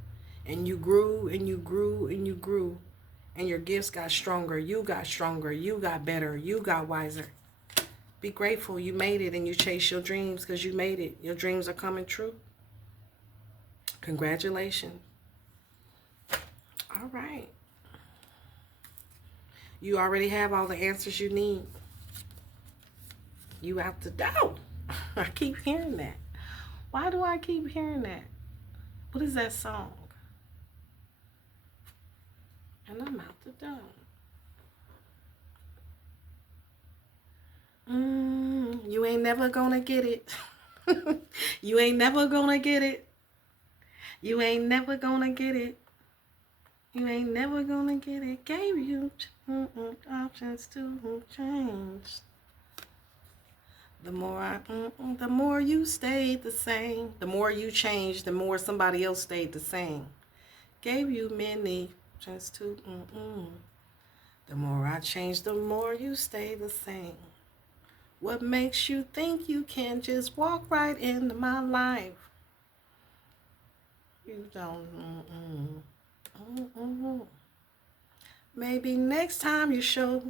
And you grew and you grew and you grew. And your gifts got stronger. You got stronger. You got better. You got wiser. Be grateful you made it and you chased your dreams because you made it. Your dreams are coming true. Congratulations. All right. You already have all the answers you need. You out the door. I keep hearing that. Why do I keep hearing that? What is that song? And I'm out the door. You ain't never gonna get it. You ain't never gonna get it. You ain't never gonna get it. You ain't never gonna get it. Gave you options to change. The more you stayed the same. The more you changed, the more somebody else stayed the same. Gave you many options to. The more I changed, the more you stay the same. What makes you think you can just walk right into my life? You don't. Maybe next time you show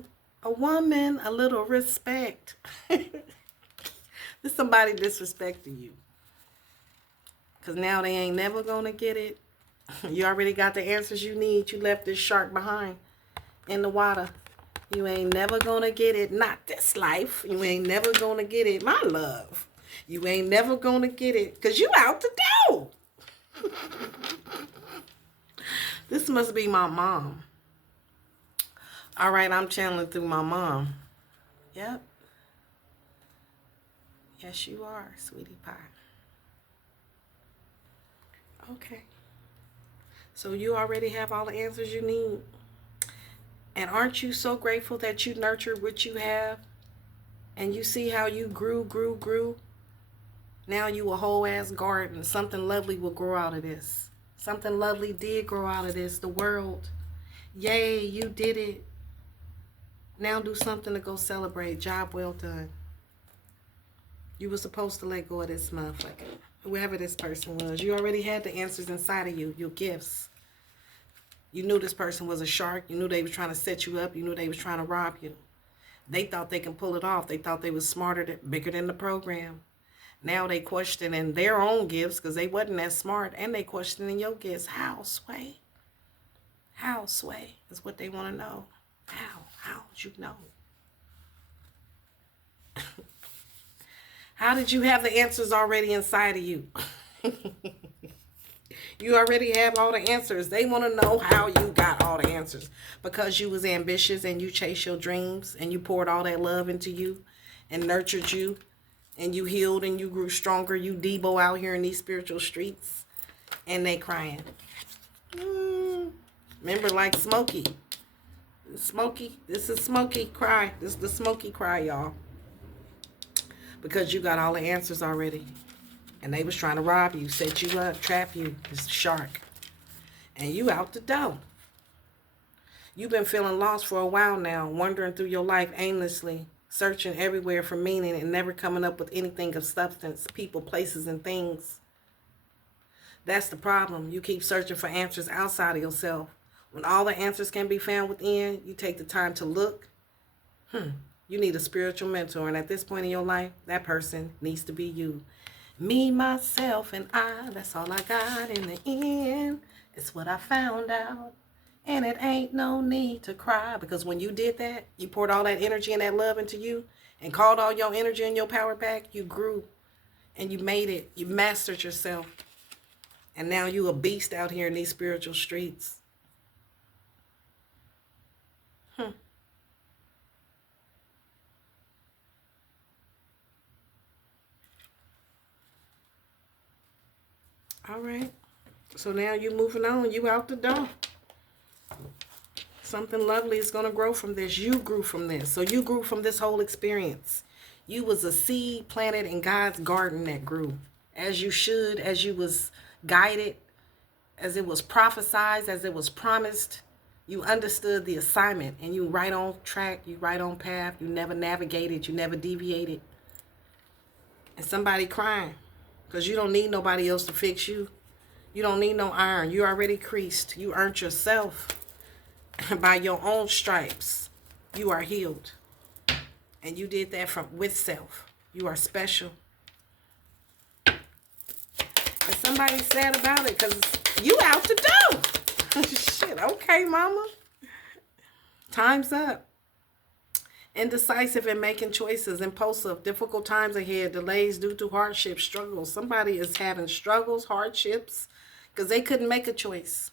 a woman a little respect. There's somebody disrespecting you. Because now they ain't never going to get it. You already got the answers you need. You left this shark behind in the water. You ain't never going to get it. Not this life. You ain't never going to get it. My love. You ain't never going to get it. Because you out the door. This must be my mom. All right, I'm channeling through my mom. Yep. Yes, you are, sweetie pie. Okay. So you already have all the answers you need. And aren't you so grateful that you nurtured what you have? And you see how you grew. Now you a whole ass garden. Something lovely will grow out of this. Something lovely did grow out of this. The world. Yay, you did it. Now do something to go celebrate. Job well done. You were supposed to let go of this motherfucker. Whoever this person was. You already had the answers inside of you. Your gifts. You knew this person was a shark. You knew they was trying to set you up. You knew they was trying to rob you. They thought they can pull it off. They thought they was smarter, bigger than the program. Now they questioning their own gifts because they wasn't that smart. And they questioning your gifts. How, Sway? How, Sway? Is what they want to know. How did you know? How did you have the answers already inside of you? You already have all the answers. They want to know how you got all the answers. Because you was ambitious and you chased your dreams and you poured all that love into you and nurtured you and you healed and you grew stronger. You Debo out here in these spiritual streets and they crying. Remember, like Smokey. Smokey, this is Smokey cry. This is the Smokey cry, y'all. Because you got all the answers already. And they was trying to rob you, set you up, trap you. It's a shark. And you out the door. You've been feeling lost for a while now, wandering through your life aimlessly, searching everywhere for meaning and never coming up with anything of substance, people, places, and things. That's the problem. You keep searching for answers outside of yourself. When all the answers can be found within, you take the time to look. You need a spiritual mentor. And at this point in your life, that person needs to be you. Me, myself, and I, that's all I got in the end. It's what I found out. And it ain't no need to cry. Because when you did that, you poured all that energy and that love into you and called all your energy and your power back, you grew and you made it. You mastered yourself. And now you a beast out here in these spiritual streets. All right. So now you moving on. You out the door. Something lovely is going to grow from this. You grew from this. So you grew from this whole experience. You was a seed planted in God's garden that grew. As you should, as you was guided, as it was prophesied, as it was promised. You understood the assignment and you right on track. You right on path. You never navigated. You never deviated. And somebody crying. Because you don't need nobody else to fix you. You don't need no iron. You already creased. You earned yourself. By your own stripes. You are healed. And you did that with self. You are special. And somebody's sad about it because you out the door. Shit, okay, mama. Time's up. Indecisive in making choices, impulsive, difficult times ahead, delays due to hardships, struggles. Somebody is having struggles, hardships, because they couldn't make a choice.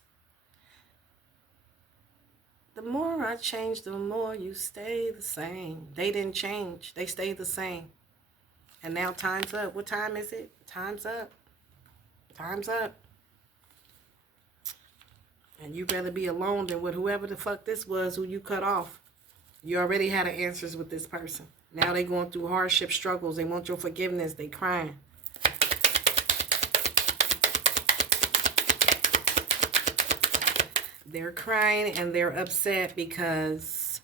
The more I change, the more you stay the same. They didn't change. They stayed the same. And now time's up. What time is it? Time's up. Time's up. And you'd rather be alone than with whoever the fuck this was who you cut off. You already had the answers with this person. Now they going through hardship, struggles. They want your forgiveness. They crying. They're crying and they're upset because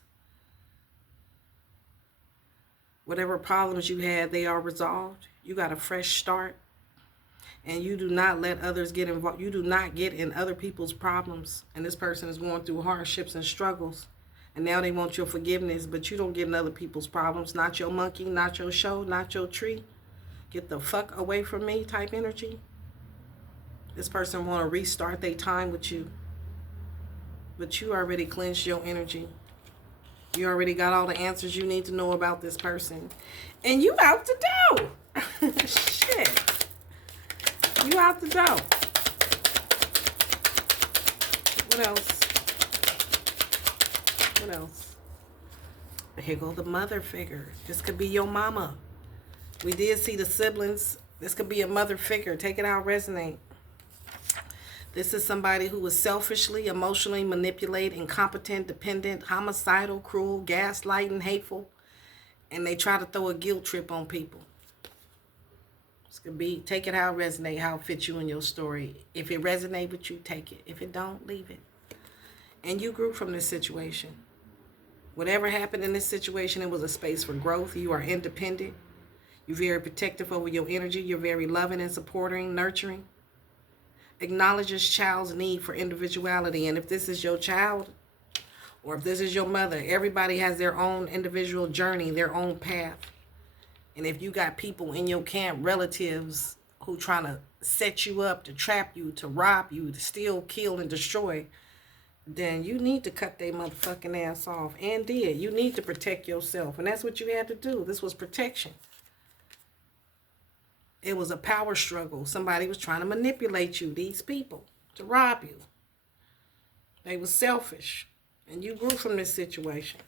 whatever problems you had, they are resolved. You got a fresh start. And you do not let others get involved. You do not get in other people's problems. And this person is going through hardships and struggles. And now they want your forgiveness, but you don't get in other people's problems. Not your monkey, not your show, not your tree. Get the fuck away from me type energy. This person want to restart their time with you. But you already cleansed your energy. You already got all the answers you need to know about this person. And you out the door. Shit. You out the door. What else? What else? Here go the mother figure. This could be your mama. We did see the siblings. This could be a mother figure. Take it out, resonate. This is somebody who was selfishly, emotionally manipulated, incompetent, dependent, homicidal, cruel, gaslighting, hateful, and they try to throw a guilt trip on people. This could be, take it how it resonates, how it fits you in your story. If it resonates with you, take it. If it don't, leave it. And you grew from this situation. Whatever happened in this situation, it was a space for growth. You are independent. You're very protective over your energy. You're very loving and supporting, nurturing. Acknowledges child's need for individuality. And if this is your child, or if this is your mother, everybody has their own individual journey, their own path. And if you got people in your camp, relatives, who trying to set you up, to trap you, to rob you, to steal, kill, and destroy, then you need to cut their motherfucking ass off. And did. You need to protect yourself. And that's what you had to do. This was protection. It was a power struggle. Somebody was trying to manipulate you, these people, to rob you. They were selfish. And you grew from this situation.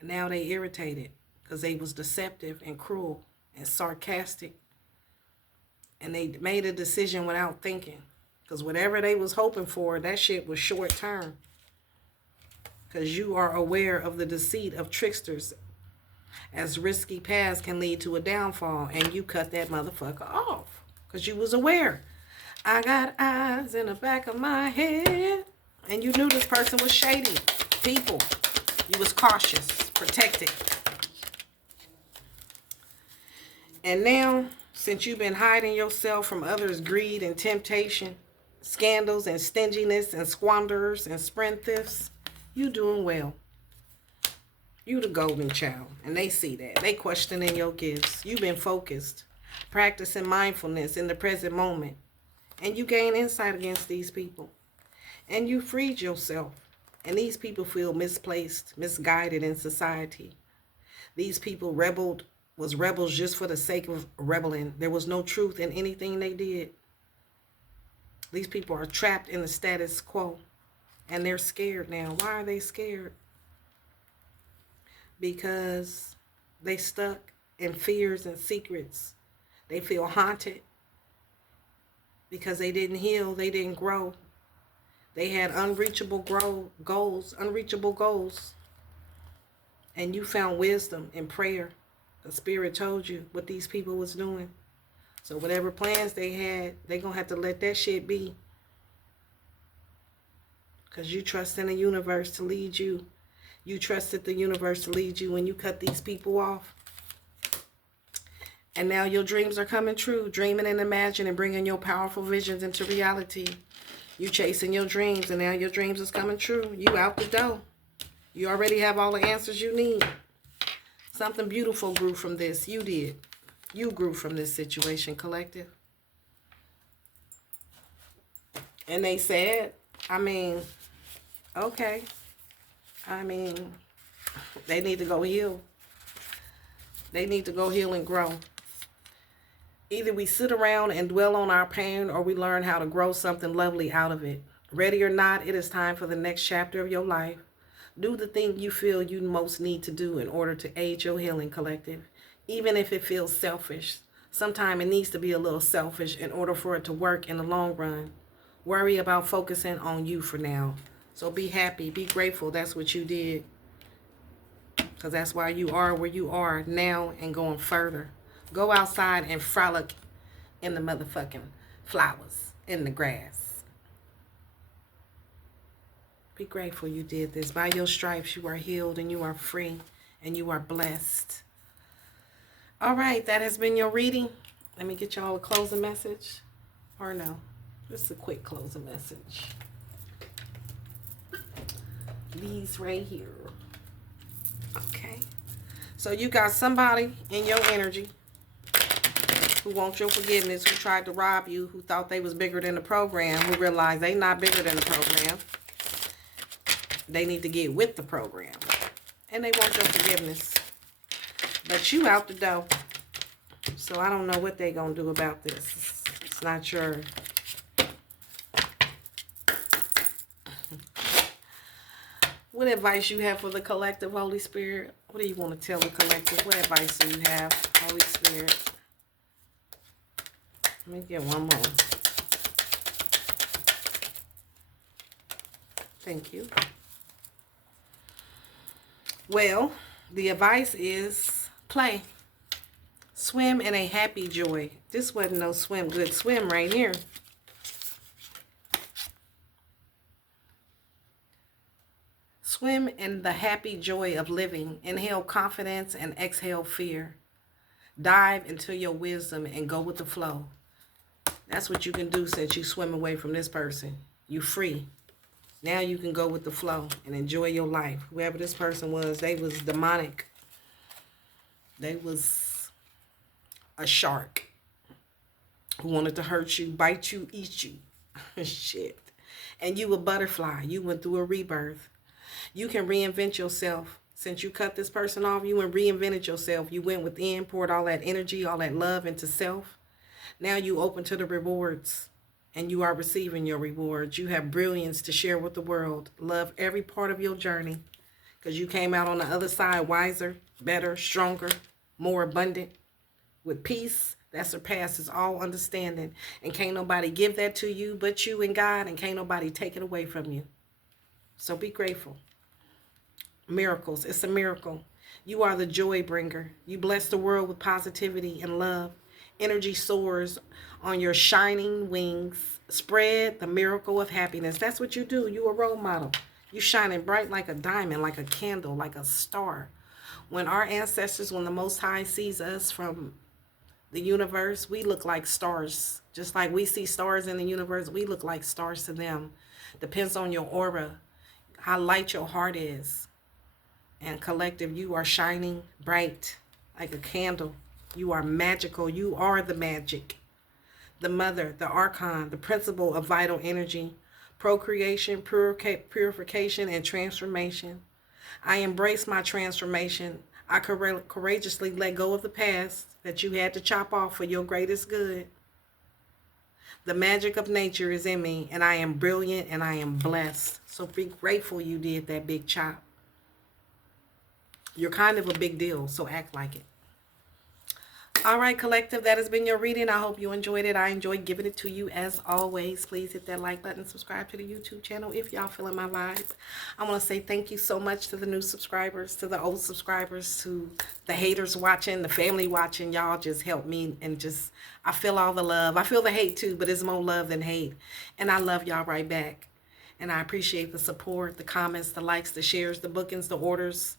And now they irritated because they was deceptive and cruel and sarcastic. And they made a decision without thinking. Because whatever they was hoping for, that shit was short term. Because you are aware of the deceit of tricksters, as risky paths can lead to a downfall, and you cut that motherfucker off because you was aware. I got eyes in the back of my head, and you knew this person was shady. People, you was cautious, protected. And now, since you've been hiding yourself from others' greed and temptation, scandals and stinginess and squanderers and spendthrifts, you doing well. You the golden child, and they see that. They questioning your gifts. You've been focused, practicing mindfulness in the present moment, and you gain insight against these people. And you freed yourself, and these people feel misplaced, misguided in society. These people was rebels just for the sake of rebelling. There was no truth in anything they did. These people are trapped in the status quo, and they're scared now. Why are they scared? Because they stuck in fears and secrets. They feel haunted because they didn't heal, they didn't grow. They had unreachable goals. And you found wisdom in prayer. The Spirit told you what these people was doing. So whatever plans they had, they're going to have to let that shit be. Because you trust in the universe to lead you. You trusted the universe to lead you when you cut these people off. And now your dreams are coming true. Dreaming and imagining and bringing your powerful visions into reality. You chasing your dreams, and now your dreams is coming true. You out the door. You already have all the answers you need. Something beautiful grew from this. You did. You grew from this situation, collective. And they said, okay. They need to go heal. They need to go heal and grow. Either we sit around and dwell on our pain, or we learn how to grow something lovely out of it. Ready or not, it is time for the next chapter of your life. Do the thing you feel you most need to do in order to aid your healing, collective. Even if it feels selfish. Sometimes it needs to be a little selfish in order for it to work in the long run. Worry about focusing on you for now. So be happy, be grateful that's what you did. Because that's why you are where you are now and going further. Go outside and frolic in the motherfucking flowers, in the grass. Be grateful you did this. By your stripes you are healed and you are free and you are blessed. All right, that has been your reading. Let me get y'all a closing message. Or no, just a quick closing message. These right here. Okay. So you got somebody in your energy who wants your forgiveness, who tried to rob you, who thought they was bigger than the program, who realized they not bigger than the program. They need to get with the program. And they want your forgiveness. But you out the door. So I don't know what they gonna do about this. It's not sure. What advice you have for the collective, Holy Spirit? What do you want to tell the collective? What advice do you have, Holy Spirit? Let me get one more. Thank you. Well, the advice is play. Swim in a happy joy. This wasn't no swim, good swim right here. Swim in the happy joy of living. Inhale confidence and exhale fear. Dive into your wisdom and go with the flow. That's what you can do since you swim away from this person. You free. Now you can go with the flow and enjoy your life. Whoever this person was, they was demonic. They was a shark who wanted to hurt you, bite you, eat you. Shit. And you a butterfly. You went through a rebirth. You can reinvent yourself. Since you cut this person off, you and reinvented yourself. You went within, poured all that energy, all that love into self. Now you open to the rewards. And you are receiving your rewards. You have brilliance to share with the world. Love every part of your journey. Because you came out on the other side wiser, better, stronger, more abundant, with peace that surpasses all understanding. And can't nobody give that to you but you and God. And can't nobody take it away from you. So be grateful. Miracles. It's a miracle. You are the joy bringer. You bless the world with positivity and love. Energy soars on your shining wings. Spread the miracle of happiness. That's what you do. You a role model. You shining bright like a diamond, like a candle, like a star. When our ancestors, when the Most High sees us from the universe, we look like stars. Just like we see stars in the universe, we look like stars to them. Depends on your aura, how light your heart is. And collective, you are shining bright like a candle. You are magical. You are the magic. The mother, the archon, the principle of vital energy, procreation, purification, and transformation. I embrace my transformation. I courageously let go of the past that you had to chop off for your greatest good. The magic of nature is in me, and I am brilliant and I am blessed. So be grateful you did that big chop. You're kind of a big deal, so act like it. All right, collective, that has been your reading. I hope you enjoyed it. I enjoyed giving it to you as always. Please hit that like button, subscribe to the YouTube channel if y'all feeling my vibe. I want to say thank you so much to the new subscribers, to the old subscribers, to the haters watching, the family watching. Y'all just help me, and just, I feel all the love. I feel the hate too, but it's more love than hate. And I love y'all right back. And I appreciate the support, the comments, the likes, the shares, the bookings, the orders,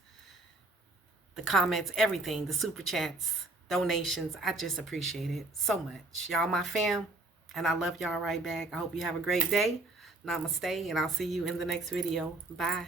the comments, everything, the super chats, donations. I just appreciate it so much. Y'all my fam, and I love y'all right back. I hope you have a great day. Namaste, and I'll see you in the next video. Bye.